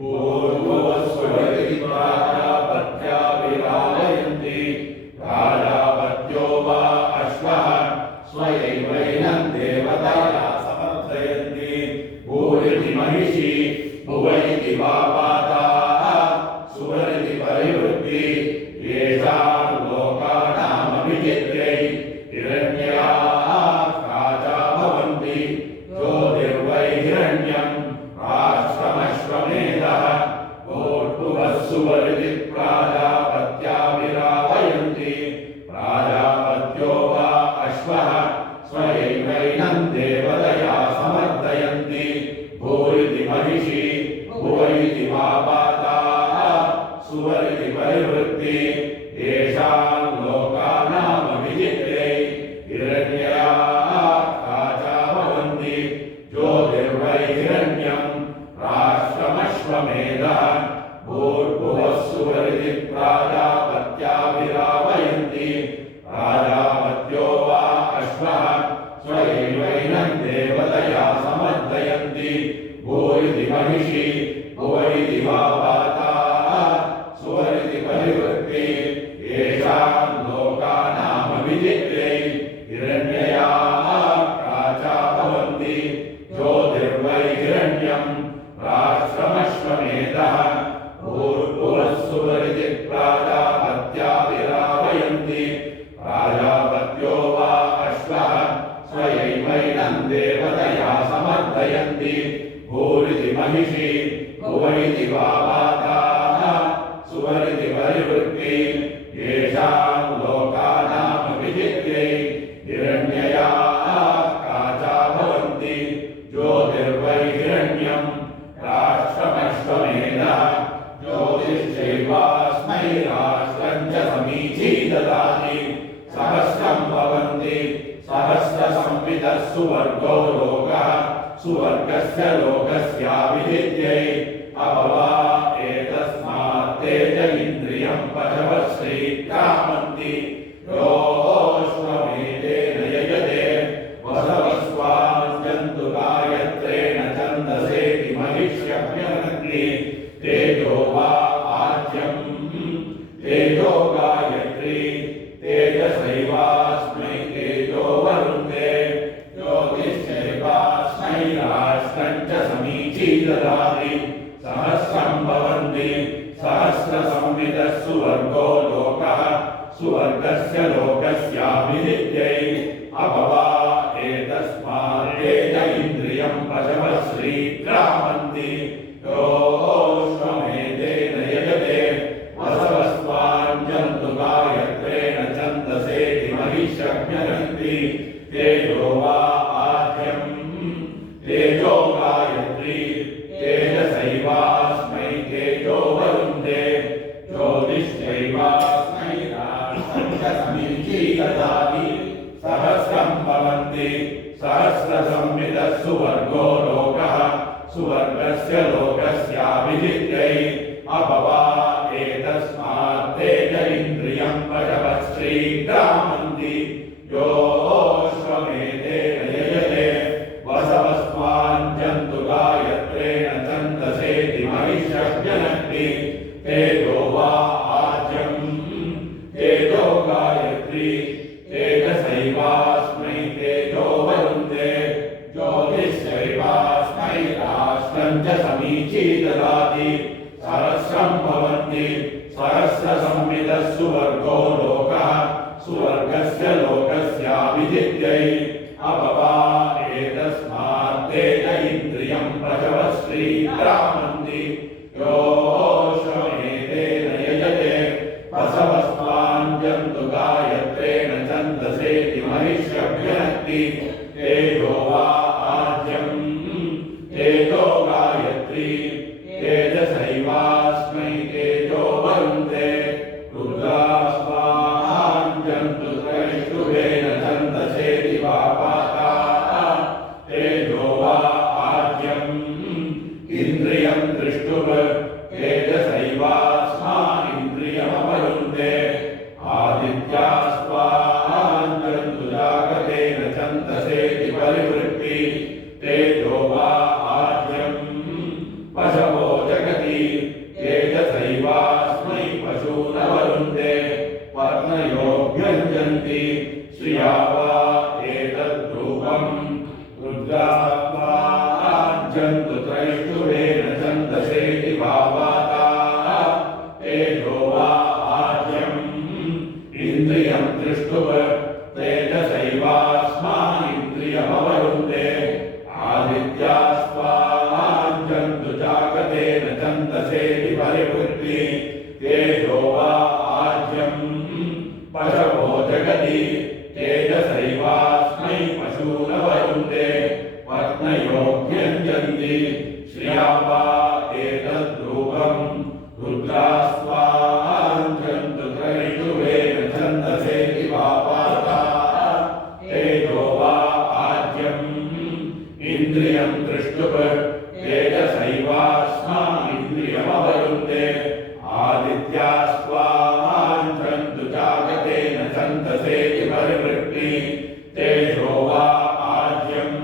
पूर्वस्वरिति प्राजापत्याभिरालयन्ति प्राजापत्यो वा विजित्यै हिरण्ययाः काचा भवन्ति ज्योतिर्वै हिरण्यं राष्ट्रमश्वमेधः भूर्भुवः सुवर्ति प्राजापत्याभिरावयन्ति प्राजापत्यो वा अश्वः स्वयैवैनं देवतया समर्थयन्ति भूरिति महिषी भुवैति वा पाता सुवर्ति परिवृत्ति येषां लोकानां विजित्यै हिरण्ययाः काचा भवन्ति ज्योतिर्वै हिरण्यं राष्ट्रमश्वमेधः भूर्भुवः सुवर्ति प्राजापत्याभिरावयन्ति प्राजापत्यो वा अश्वः स्वयैवैनं देवतया समर्थयन्ति भूरिति महिषी भुवैति वा पाता सुवर्ति परिवृत्ति येषां लोकानां विजित्यै हिरण्ययाः काचा भवन्ति ज्योतिर्वै हिरण्यं राष्ट्रमश्वमेधः भूर्भुवः सुवर्ति प्राजापत्याभिरावयन्ति प्राजापत्यो वा अश्वः स्वयैवैनं देवतया समर्थयन्ति भूरिति महिषी भुवैति वा पाता सुवर्ति परिवृत्ति येषां लोकानां विजित्यै हिरण्ययाः काचा भवन्ति ज्योतिर्वै हिरण्यं राष्ट्रमश्वमेधः ज्योतिश्चैवास्मै राष्ट्रं च समीची ददाति सहस्रं भवन्ति सहस्रसंविदः सुवर्गो लोकः सुवर्गस्य लोकस्याभिजित्यै अभवा एतस्मात् तेज इन्द्रियं पशवः श्रीक्रामन्ति योऽश्वमेधेन यजते वसवस्वान् जन्तु गायत्रेण छन्दसेति महिष्यभ्यनग्नि तेजो वा आज्यं तेजो गायत्री तेजसैवास्मै तेजो वरुन्ते ज्योतिश्चैवास्मै राष्ट्रं च समीची ददाति सहस्रं भवन्ति सहस्रसंविदः सुवर्गो लोकः सुवर्गस्य लोकस्याभिजित्यै अभवा एतस्मात् तेज इन्द्रियं पशवः श्रीक्रामन्ति योऽश्वमेधेन यजते वसवस्वान् जन्तु गायत्रेण छन्दसेति महिष्यभ्यनन्ति तेजो वा आज्यं तेजो गायत्री तेजसैवास्मै तेजो वरुन्ते ज्योतिश्चैवास्मै राष्ट्रं च समीची ददाति सहस्रं भवन्ति सहस्रसंविदः सुवर्गो लोकः सुवर्गस्य लोकस्याभिजित्यै अभवा एतस्मात् तेज इन्द्रियं पशवः श्रीक्रामन्ति योऽश्वमेधेन यजते वसवस्वान् जन्तु गायत्रेण छन्दसेति महिष्यभ्यनग्नि तेजो वा आज्यं तेजो गायत्री तेजसैवास्मै तेजो वरुन्ते ज्योतिश्चैवास्मै राष्ट्रं च समीची ददाति सहस्रं भवन्ति सहस्रसंविदः सुवर्गो लोकः सुवर्गस्य लोकस्याभिजित्यै अभवा एतस्मात् तेज इन्द्रियं पशवः श्रीक्रामन्ति योऽश्वमेधेन यजते वसवस्वान् जन्तु गायत्रेण छन्दसेति महिष्यभ्यनक्ति तेजो वा आज्यं तेजो गायत्री तेजसैवास्मै तेजो वरुन्ते रुद्रास्वान् जन्तु त्रैष्टुभेन छन्दसेति वा पाता तेजो वा आज्यं इन्द्रियं दृष्टुः तेजसैवास्मान् इन्द्रियमवरुन्ते आदित्यास्वान् जन्तु जागतेन छन्दसेति परिवृत्ति तेजो वा आज्यं पशवो जगति तेजसैवास्मै पशूनवरुन्ते वर्णयोऽभ्यञ्जन्ति श्रिया वा एतद्रूपं रुद्रास्वाज्जन्तु त्रैष्टुभेन छन्दसेति भावाता तेजो वा आज्यं इन्द्रियं दृष्टुव तेजसैवास्मानिन्द्रियमवरुन्धे आदित्यास्त्वाञ्जन्तु जागतेन छन्दसेति परिवृत्ति तेजो वा आज्यं पशवो जगति तेजसैवास्मै पशूनवरुन्धे वर्णयोग्यञ्जन्ति श्रिया वा एतद्रूपं रुद्रास्त्वाञ्जन्तु त्रयितुवेन छन्दसेति वा पाता तेजो वा आज्यम् इन्द्रियं दृष्टुव तेजसैवास्मानिन्द्रियमवरुन्धे आदित्यास्त्वाञ्जन्तु जागतेन छन्दसेति परिवृत्ति तेजो वा आज्यम्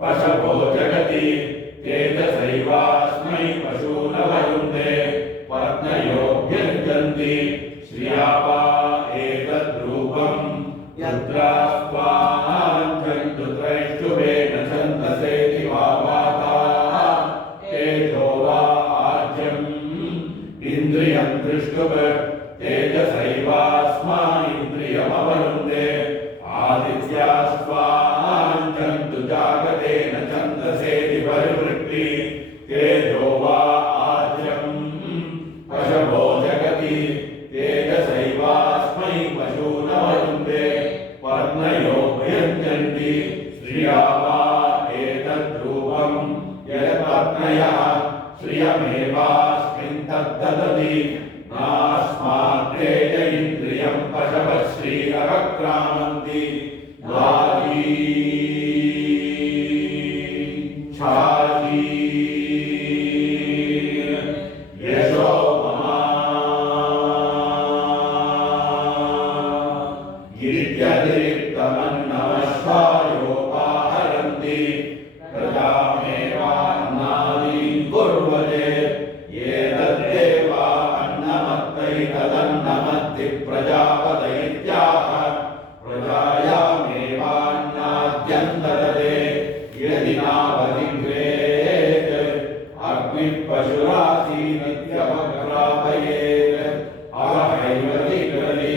पशवो जगति तेजसैवास्मै पशूनवरुन्धे वर्णयोग्यञ्जन्ति श्रिया वा एतद्रूपं रुद्रास्त्वाञ्जन्तु त्रैष्टुवेन छन्दसेति वा वाता तेजो वा आज्यम् इन्द्रियं दृष्टुव तेजसैवास्मानिन्द्रियमवरुन्धे आदित्यास्त्वाञ्जन्तु जागतेन छन्दसेति परिवृत्ति तेजो वा आज्यम् पशवो जगति तेजसैवास्मै पशूनवरुन्धे वर्णयोग्यञ्जन्ति श्रिया वा एतद्रूपं यत्पत्नयः श्रियमेवास्मिन् तद्ददति नास्मात्तेज इन्द्रियं पशवः श्रीरवक्रामन्ति द्वारी छाती यशो ममा गिरित्यतिरिक्तमन्नमश्वायोपाहरन्ति प्रजामेवान्नादीन् कुर्वते ये तद्देवा अन्नमत्तैतदन्नमत्ति प्रजापतयित्याह प्रजायामेवान्नाद्यं ददते यदि नावधिग्रेत् अग्निः पशुरासीदित्यवग्रापयेत् अवहैव जिग्रति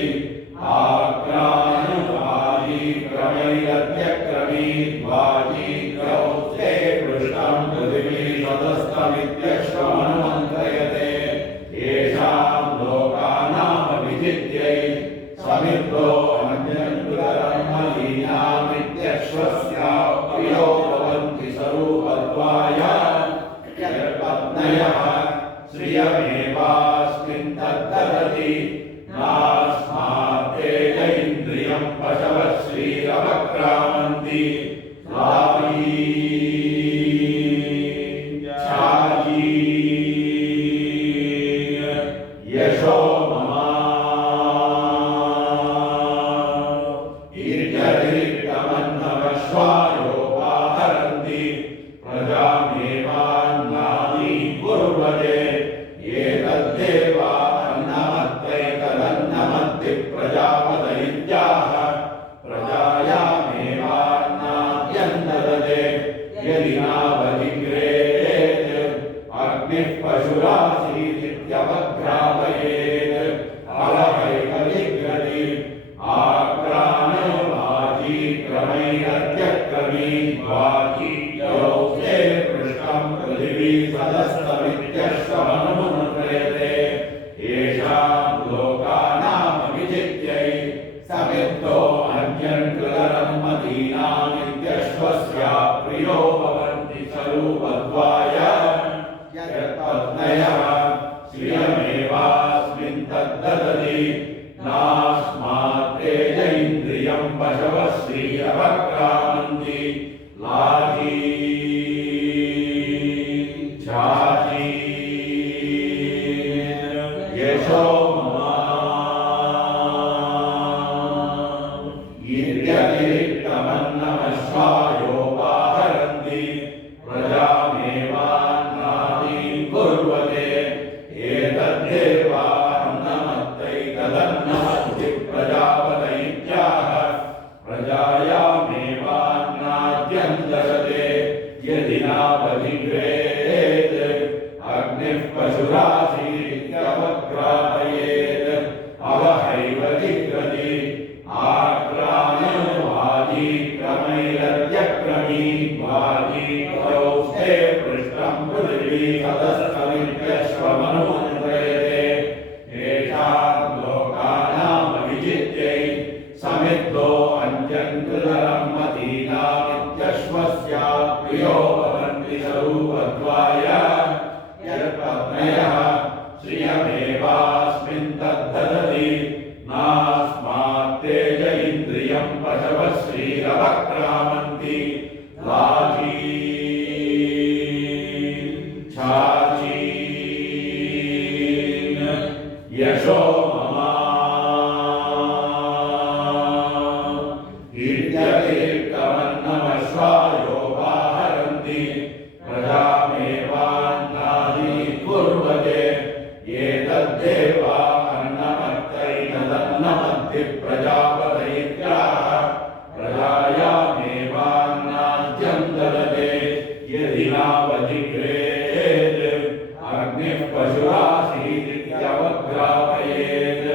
आक्रानुवाजीक्रमैरत्यक्रमीद्वाजीक्रौस्ते पृष्ठं पृथिवी सदस्तमित्यश्वमनुमन्त्रयते येषां लोकानामभिजित्यै समिद्धो अन्यन्कृतरमलीनामित्यश्वस्या प्रियो भवन्ति स्वरूपत्वाय यत्पत्नयः श्रियमेवास्मिन् तद्ददति नास्मात्तेज इन्द्रियं पशवः श्रीरवक्रामन्ति द्वारी छाती यशो ममा ईर्यतिरिक्तमन्नमश्वायोपाहरन्ति प्रजामेवान्नादीन् कुर्वते ये तद्देवा अन्नमत्तैतदन्नमत्ति प्रजापतयित्याह प्रजायामेवान्नाद्यं ददते यदि नावधिग्रेत् अग्निः पशुरासीदित्यवघ्रापयेत् अवहैव जिग्रति आक्रानुवाजीक्रमैरत्यक्रमीद्वाजीक्रौस्ते पृष्ठं पृथिवी सदस्तमित्यश्वमनुमन्त्रयते येषां लोकानामभिजित्यै समिद्धो अन्यन्कृतरमतीनामित्यश्वस्या प्रियो भवन्ति स्वरूपत्वाय यत्पत्नयः श्रियमेवास्मिन् तद्ददति नास्मात्तेज इन्द्रियं पशवः श्रीरवक्रामन्ति लाठी छाती यशो ममा ईर्यतिरिक्तमन्नमश्वायोपाहरन्ति प्रजामेवान्नादीन् कुर्वते ये तद्देवा अन्नमत्तैतदन्नमत्ति प्रजापतयित्याह प्रजायामेवान्नाद्यं ददते यदि नावधिग्रेत् पशुरासीत्यवग्रापयेत् अवहैव जिग्रति समिद्धो अन्यङ्कृतरं मदीनामित्यश्वस्य प्रियो भवन्ति स्वरूपत्वाय यत्पत्न्यः श्रियमेवास्मिन् तद्धदति नास्मात् तेज इन्द्रियं पशवः श्रीरवक्रामन्ति लाजी छाचीन् यशो ममा कीर्त्यतीर्थमन्नमश्वायोपाहरन्ति प्रजामेवान्नादि कुर्वते एतद्देवा अन्नमत्तैतदन्नमद्धि प्रजापतैत्याः प्रजायामेवान्नाद्यं ददते यदि नावजिघ्रेत् अग्निः पशुरासीदित्यवग्रापयेत्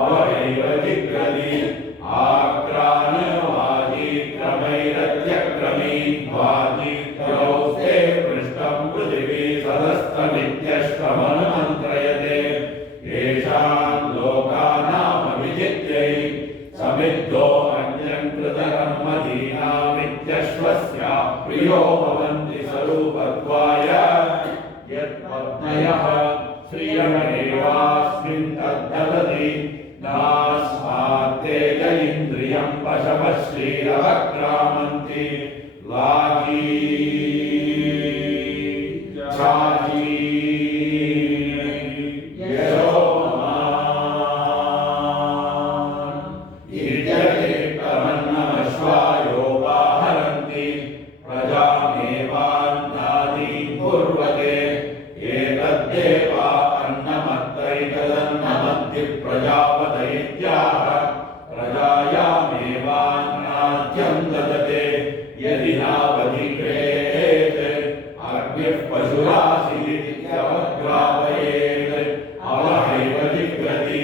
अवैव जिघ्रति आक्रान्यवाजीक्रमैरत्यक्रमीद्वाजीक्रौस्ते पृष्ठं पृथिवी सदस्तमित्यष्टमनुमन्त्रयते येषां लोकानामभिजित्यै समिद्धो अन्यङ्कृतरं मदीनामित्यश्वस्य प्रियो भवन्ति स्वरूपत्वाय यत्पत्न्यः श्रियमेवास्मिन् तद्धदति नास्मात् तेज इन्द्रियं पशवः श्रीरवक्रामन्ति लाजी छाची यशो ईर्यतीर्थमन्नमश्वायोपाहरन्ति प्रजामेवान्नादि कुर्वते एतद्देवा अन्नमत्तैतदन्नमद्धि प्रजापतैत्याः प्रजायामेवान्नाद्यं ददते यदि नावजिघ्रेत् अग्निः पशुरासीदित्यवग्रापयेत् अवहैव जिघ्रति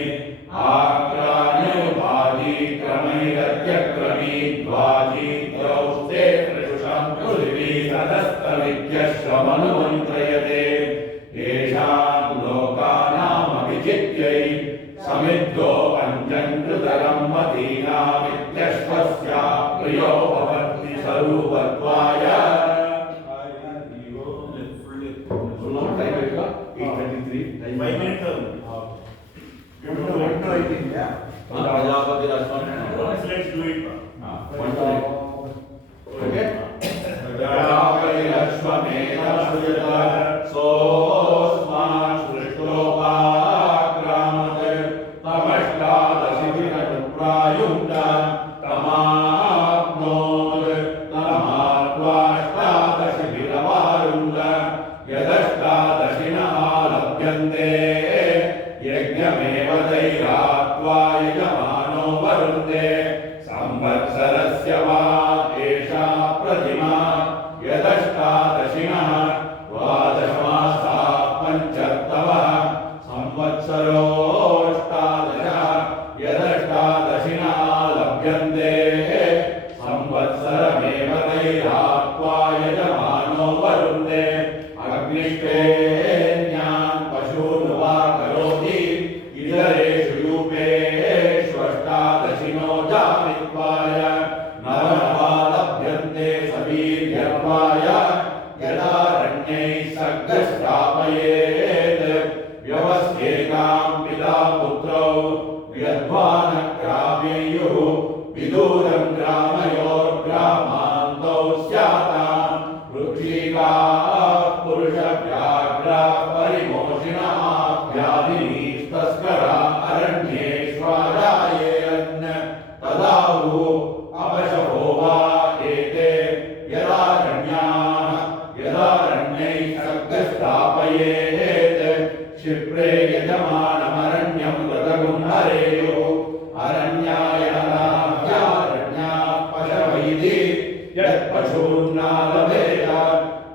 आक्रान्यवाजीक्रमैरत्यक्रमीद्वाजीक्रौस्ते पृष्ठं पृथिवी सदस्तमित्यश्वमनुमन्त्रयते येषां लोकानामभिजित्यै समिद्धो अन्यङ्कृतरं मदीनामित्यश्वस्य प्रियो भवन्ति स्वरूपत्वाय यज्ञमेव दैरात्वा यजमानो वरुन्ते संवत्सरस्य वा एषा प्रतिमा यदष्टादशिनः द्वादशमासाः पञ्चर्तवः संवत्सरोऽष्टादशः यदष्टादशिनः लभ्यन्ते संवत्सरमेव दैरात्वा यजमानो वरुन्ते अग्निष्ठेन्यान् पशून् वा करोति इतरेषु यूपेष्वष्टादशिनो जामित्वाय नवनवा लभ्यन्ते सवीर्यत्वाय यदारण्यैः सर्गस्थापयेत् व्यवस्येतां पिता पुत्रौ यद्वानग्रामेयुः विदूरं ग्रामयोर्ग्रामान्तौ स्यातां वृक्षिकाः पुरुषव्याघ्रा परिमोषिणः व्याधिनीस्तस्करा अरण्येष्वाजायेरन् तदाहु अपशवो वा एते यदारण्यैः सर्गस्थापयेत् क्षिप्रे यजमानमरण्यं गतगुं हरेयुः अरण्यायणाभ्यारण्याः पशवैति यत्पशून्नालभेत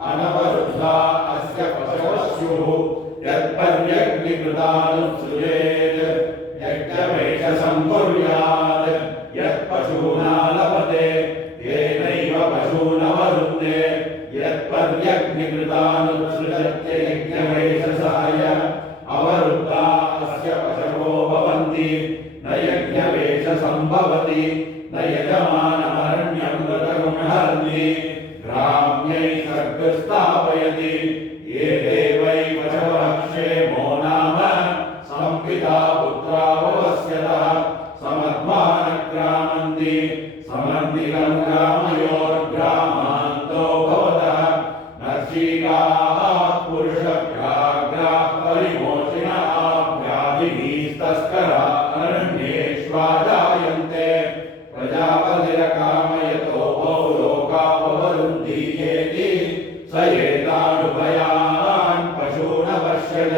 अनवरुद्धा अस्य पशवः स्युः यत्पर्यग्निकृतानुसृजेत् यज्ञमेष सम्कुर्यात् यत्पशूनालभते तेनैव पशूनवरुन्ते यत्पर्यग्निकृतानुसृजत्य यज्ञमेष सहाय अवरुद्धा अस्य पशवो भवन्ति न यज्ञमेष सम्भवति न यजमानमरण्यं रतगुणहर्ति ग्राम्यै सर्गस्थापयति एते वै पशवः क्षेमो नाम संपिता पुत्राववस्यतः समध्वानग्रामन्ति समन्वितं ग्रामयोर्ग्रामान्तो भवतः नर्चिकाः पुरुषव्याघ्राः परिमोचिनः व्याधिनीस्तस्करा अरण्येष्वाजायन्ते प्रजापतिरकामयतो वो लोकाववरुन्धि येति स एतानुभयान् पशूनपश्यत्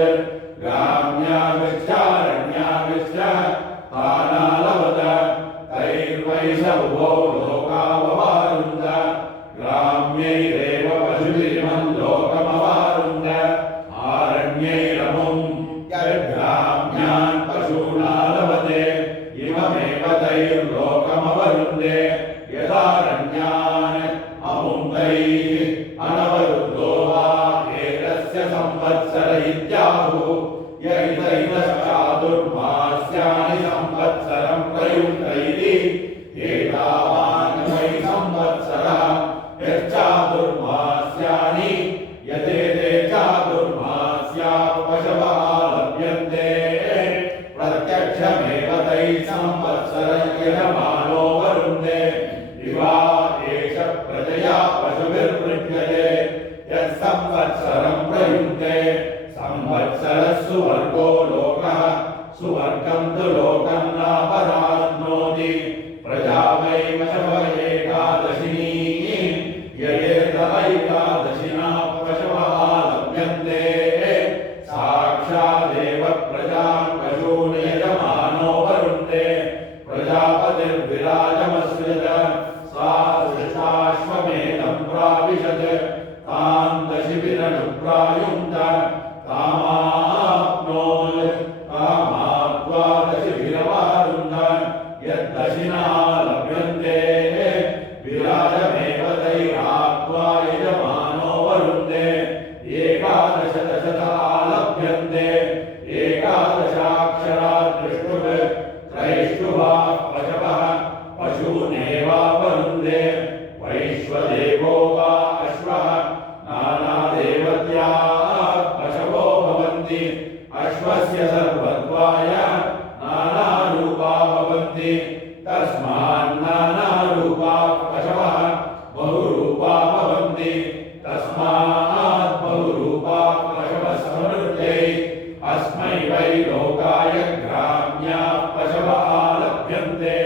ग्राम्यागच्छारण्यागच्छ तानालवत तैर्वै स उभो लोकाववारुन्ध ग्राम्यैरेव पशुभिर्मं लोकमवारुन्ध आरण्यैरमुं यद्ग्राम्यान् पशूनालवते इममेव तैर्लोकमवरुन्धे यदारण्यान् अमुं तैः अनवरुद्धो वा एतस्य संवत्सर इत्याहुः य इतैतश्चातुर्मास्यानि संवत्सरं प्रयुङ्क्तैति एतावान् वै संवत्सरः यश्चातुर्मास्यानि यदेते चातुर्मास्या पशवः लभ्यन्ते प्रत्यक्षमेव तैः संवत्सरं यजमानो वरुन्धे इवा एष प्रजया पशुभिर्वृज्यते यत्संवत्सरं प्रयुङ्क्ते संवत्सरः सुवर्गो लोकः सुवर्गं तु लोकं नापराप्नोति प्रजा वै पशव एकादशिनी यदेत ऐकादशिना पशवः लभ्यन्ते साक्षादेव प्रजां पशून् यजमानो वरुन्धे प्रजापतिर्विराजमसृजत सा सृष्टाश्वमेधं प्राविशत् तां दशिभिरनुप्रायुङ्क्त तामाप्नोत् तामाप्त्वा दशिभिरवारुन्ध यद्दशिना लभ्यन्ते विराजमेव तैराप्त्वा यजमानो वरुन्धे एकादश दशता लभ्यन्ते एकादशाक्षरा दृष्टुः त्रैष्टुवा पशवः पशूनेवावरुन्धे वैश्वदेवो वा अश्वः नानादेवत्याः पशवो भवन्ति अश्वस्य सर्वत्वाय नानारूपा भवन्ति तस्मान्नानारूपा पशवः बहुरूपा भवन्ति तस्मात् बहुरूपा पशवः समृद्धै अस्मै वै लोकाय ग्राम्याः पशवः लभ्यन्ते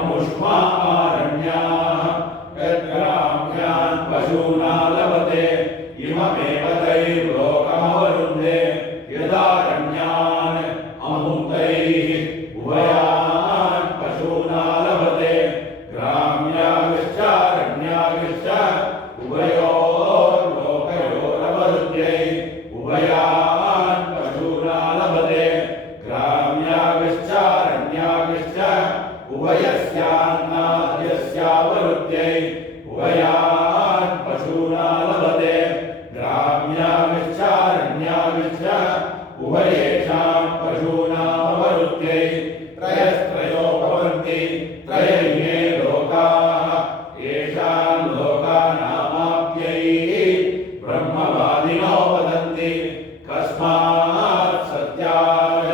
अमुष्मा आरण्याः यद्ग्राम्यान् पशूनालवते इममेव तैर्लोकमवरुन्धे यदारण्यान् अमुं तैः उभयान् पशूनालवते ग्राम्यागश्चारण्यागश्च उभयोर्लोकयोरवरुद्ध्यै उभयान् पशूनालवते ग्राम्यागश्चारण्यागश्च उभयस्यान्नाद्यस्यावरुद्ध्यै उभयान् पशूनालवते ग्राम्यागच्छारण्यागश्च उभयेषां पशूनामवरुद्ध्यै त्रयस्त्रयो भवन्ति त्रय इमे लोकाः येषान् लोकानामाप्यै ब्रह्मवादिनो वदन्ति कस्मात् सत्यात्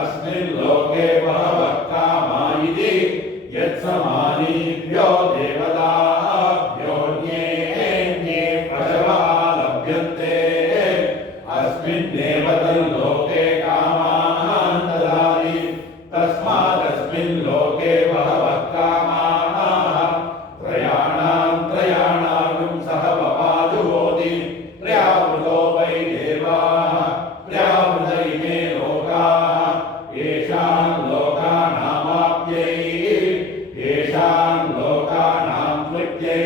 अस्मिन् लोके बहवः कामा इति यत्समानीभ्यो देवताभ्योऽन्ये पशवः लभ्यन्ते अस्मिन्नेव तल्लोके कामान् ददाति तस्मादस्मिन् लोके बहवः कामाः त्रयाणां सह पपाजुहोति प्रयावृतो वै देवाः प्रयावृत इमे लोकाः येषान् लोकानामाप्यै येषान् लोकानां कृत्यै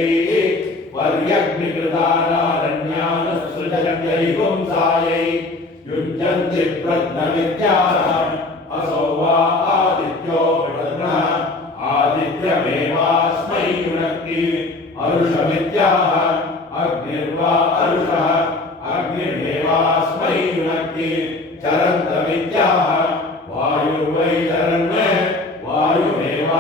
पर्यग्निकृतानारण्यान् सृजन्त्यै पुंसायै युञ्जन्ति प्रज्ञविद्याः असौ वा आदित्यो प्रज्ञः आदित्यमेवास्मै युनक्ति अरुषमित्याह अग्निर्वा अरुषः अग्निमेवास्मै युनक्ति चरन्तमित्याह वायुर्वै चरन् वायुमेवा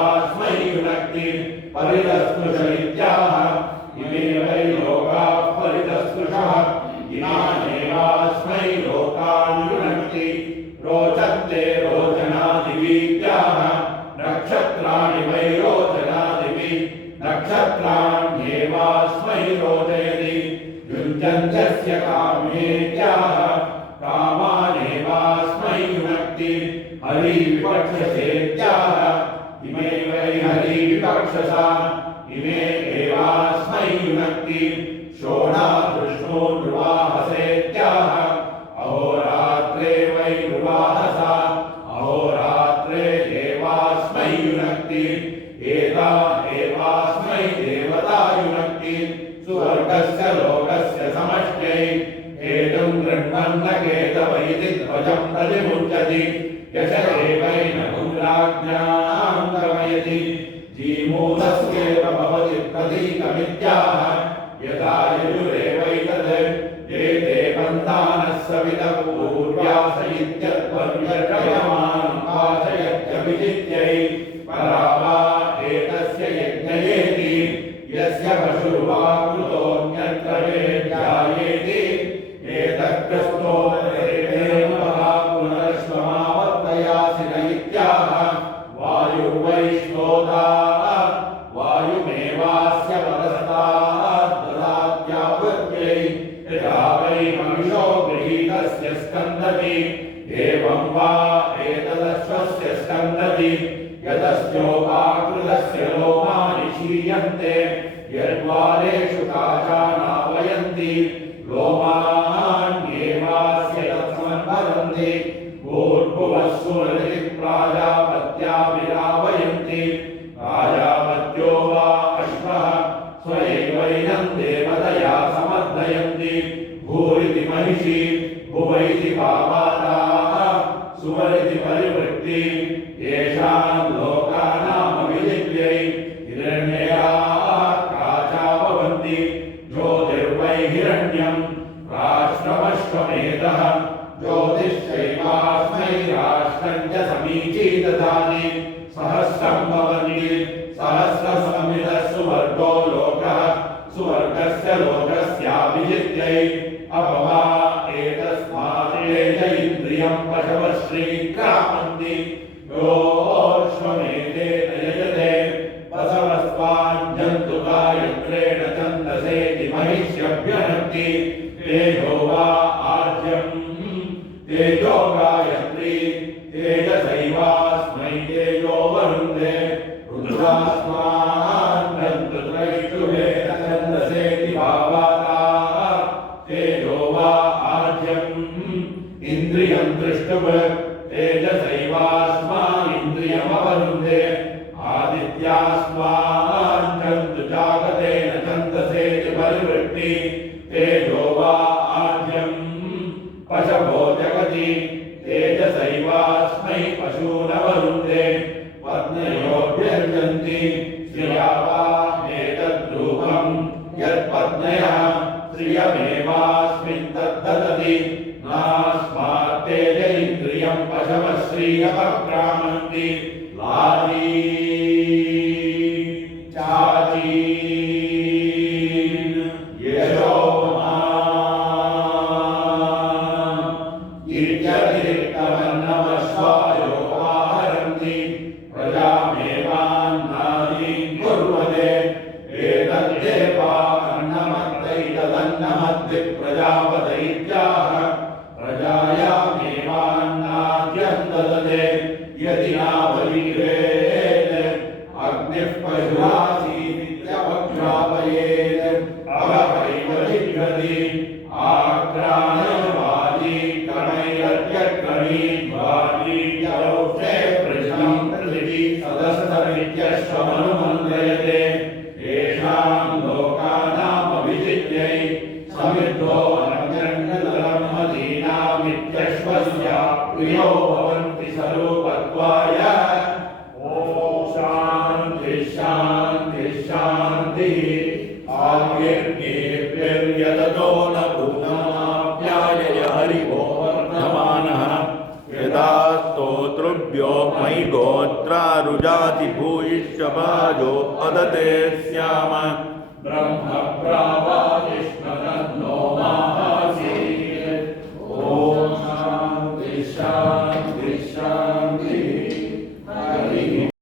नक्षत्राणि वै रोचनादिभिः नक्षत्राण्येवास्मै रोचयति युञ्जन्त्यस्य कामेत्याह कामानेवास्मै युनक्ति हरिविवक्षसेत्याह इमे वै हरिविवक्षसा इमे एवास्मै युनक्ति शोणादृष्णो नृवाहसेत्याह अहोरात्रे वै नृवाहसा अहोरात्रे एवास्मै युनक्ति एता एवास्मै देवता युनक्ति सुवर्गस्य लोकस्य समष्ट्यै एतं गृह्णन्न केतवैति ध्वजं प्रतिमुच्यति यश एवैनं राज्ञां गमयति जीमूलस्येव भवति प्रतीकमित्याह यदा यजुरेवैतद् एते बन्धानः सवितः पूर्व्यास इत्यत्पर्यटयमानं वाचयत्यभिजित्यै परावा एतस्य यज्ञयेति यस्य पशुर्वाकृतोऽन्यत्र वेद्यायेति एतत्कृस्तो देवेन पुनरश्वमावर्तयासि न इत्याह वायुर्वैश्नोदा वायुमेवास्य पदस्तात् ददात्यावृत्यै यथा वै मनुषो गृहीतस्य स्कन्दति एवं वा एतदश्वस्य स्कन्दति यतस्योपाकृतस्य लोमानि क्षीयन्ते यद्वारेषु काचानावयन्ति लोमान्येवास्य तत्समन्वदन्ति भूर्भुवः सुमृतिः प्राजापत्याभिरावयन्ति प्राजापत्यो वा अश्वः स्वयैवैनं देवतया समर्दयन्ति भूरिति महिषी भुवैति पापादाः सुवरिति परिवृत्ति येषां लोकानामभिजित्यै हिरण्ययाः काचाभवन्ति ज्योतिर्वै हिरण्यं राष्ट्रमश्वमेधः ज्योतिश्चैवास्मै राष्ट्रं च समीची ददाति सहस्रं भवन्ति सहस्रसंविदः सुवर्गो लोकः सुवर्गस्य लोकस्याभिजित्यै अपवा एतस्मात् तेज इन्द्रियं पशवः श्रीक्रामन्ति योऽश्वमेधेन यजते बसवस्त्वाञ्जन्तु गायत्रेण छन्दसेति महिष्यभ्यनक्ति तेजो वा आज्यं तेजो गायत्री तेजसैवास्मै तेजो वरुन्धे रुद्रास्मान्नन्तु त्रैष्टुवेन छन्दसेति भावाताः तेजो वा आज्यम् इन्द्रियं दृष्टुव तेजसैवास्मा इन्द्रियमवरुन्धे आदित्यास्माञ्चन्तु जागतेन छन्दसेति परिवृत्ति तेजो वा आज्यं पशवो जगति तेजसैवास्मै पशूनवरुन्धे पत्न्योऽभ्यर्चन्ति श्रिया वा एतद्रूपं यत्पत्न्यः श्रियमेवास्मिन् तद्ददति नास्मात् तेज इन्द्रियं पशवः श्रियमक्रामन्ति लाली चाची यशोमा इत्यतिरिक्तमन्नमश्वायो आहरन्ति प्रजामेवान्नादीं कुर्वते एतद्देवा अन्नमत्तैतदन्नमद्दि प्रजापतैत्याह प्रजायामेवान्नाद्यं ददते यदि नावलीरेत् अग्निः पशुरासीदित्यवक्रापयेत् अवहैव जिघ्रति आक्रामयवाजी क्रमैरत्यक्रमीद्वाजी यौष्टे पृष्ठं पृथिवी सदस्तमित्यश्वमनुमन्त्रयते येषां लोकानामभिजित्यै समिद्धो अनग्रह्णतरं मदीनामित्यश्वस्य प्रियो भवन्ति स्वरूपत्वाय ॐ शान्ति शान्ति शान्तिः आग्निर्निर्यदतो न भूतमाप्यायय हरिवो वर्धमानः यदा स्तोतृभ्यो मयि गोत्रारुजाति भूयिष्ठभाजो अदते स्याम ब्रह्म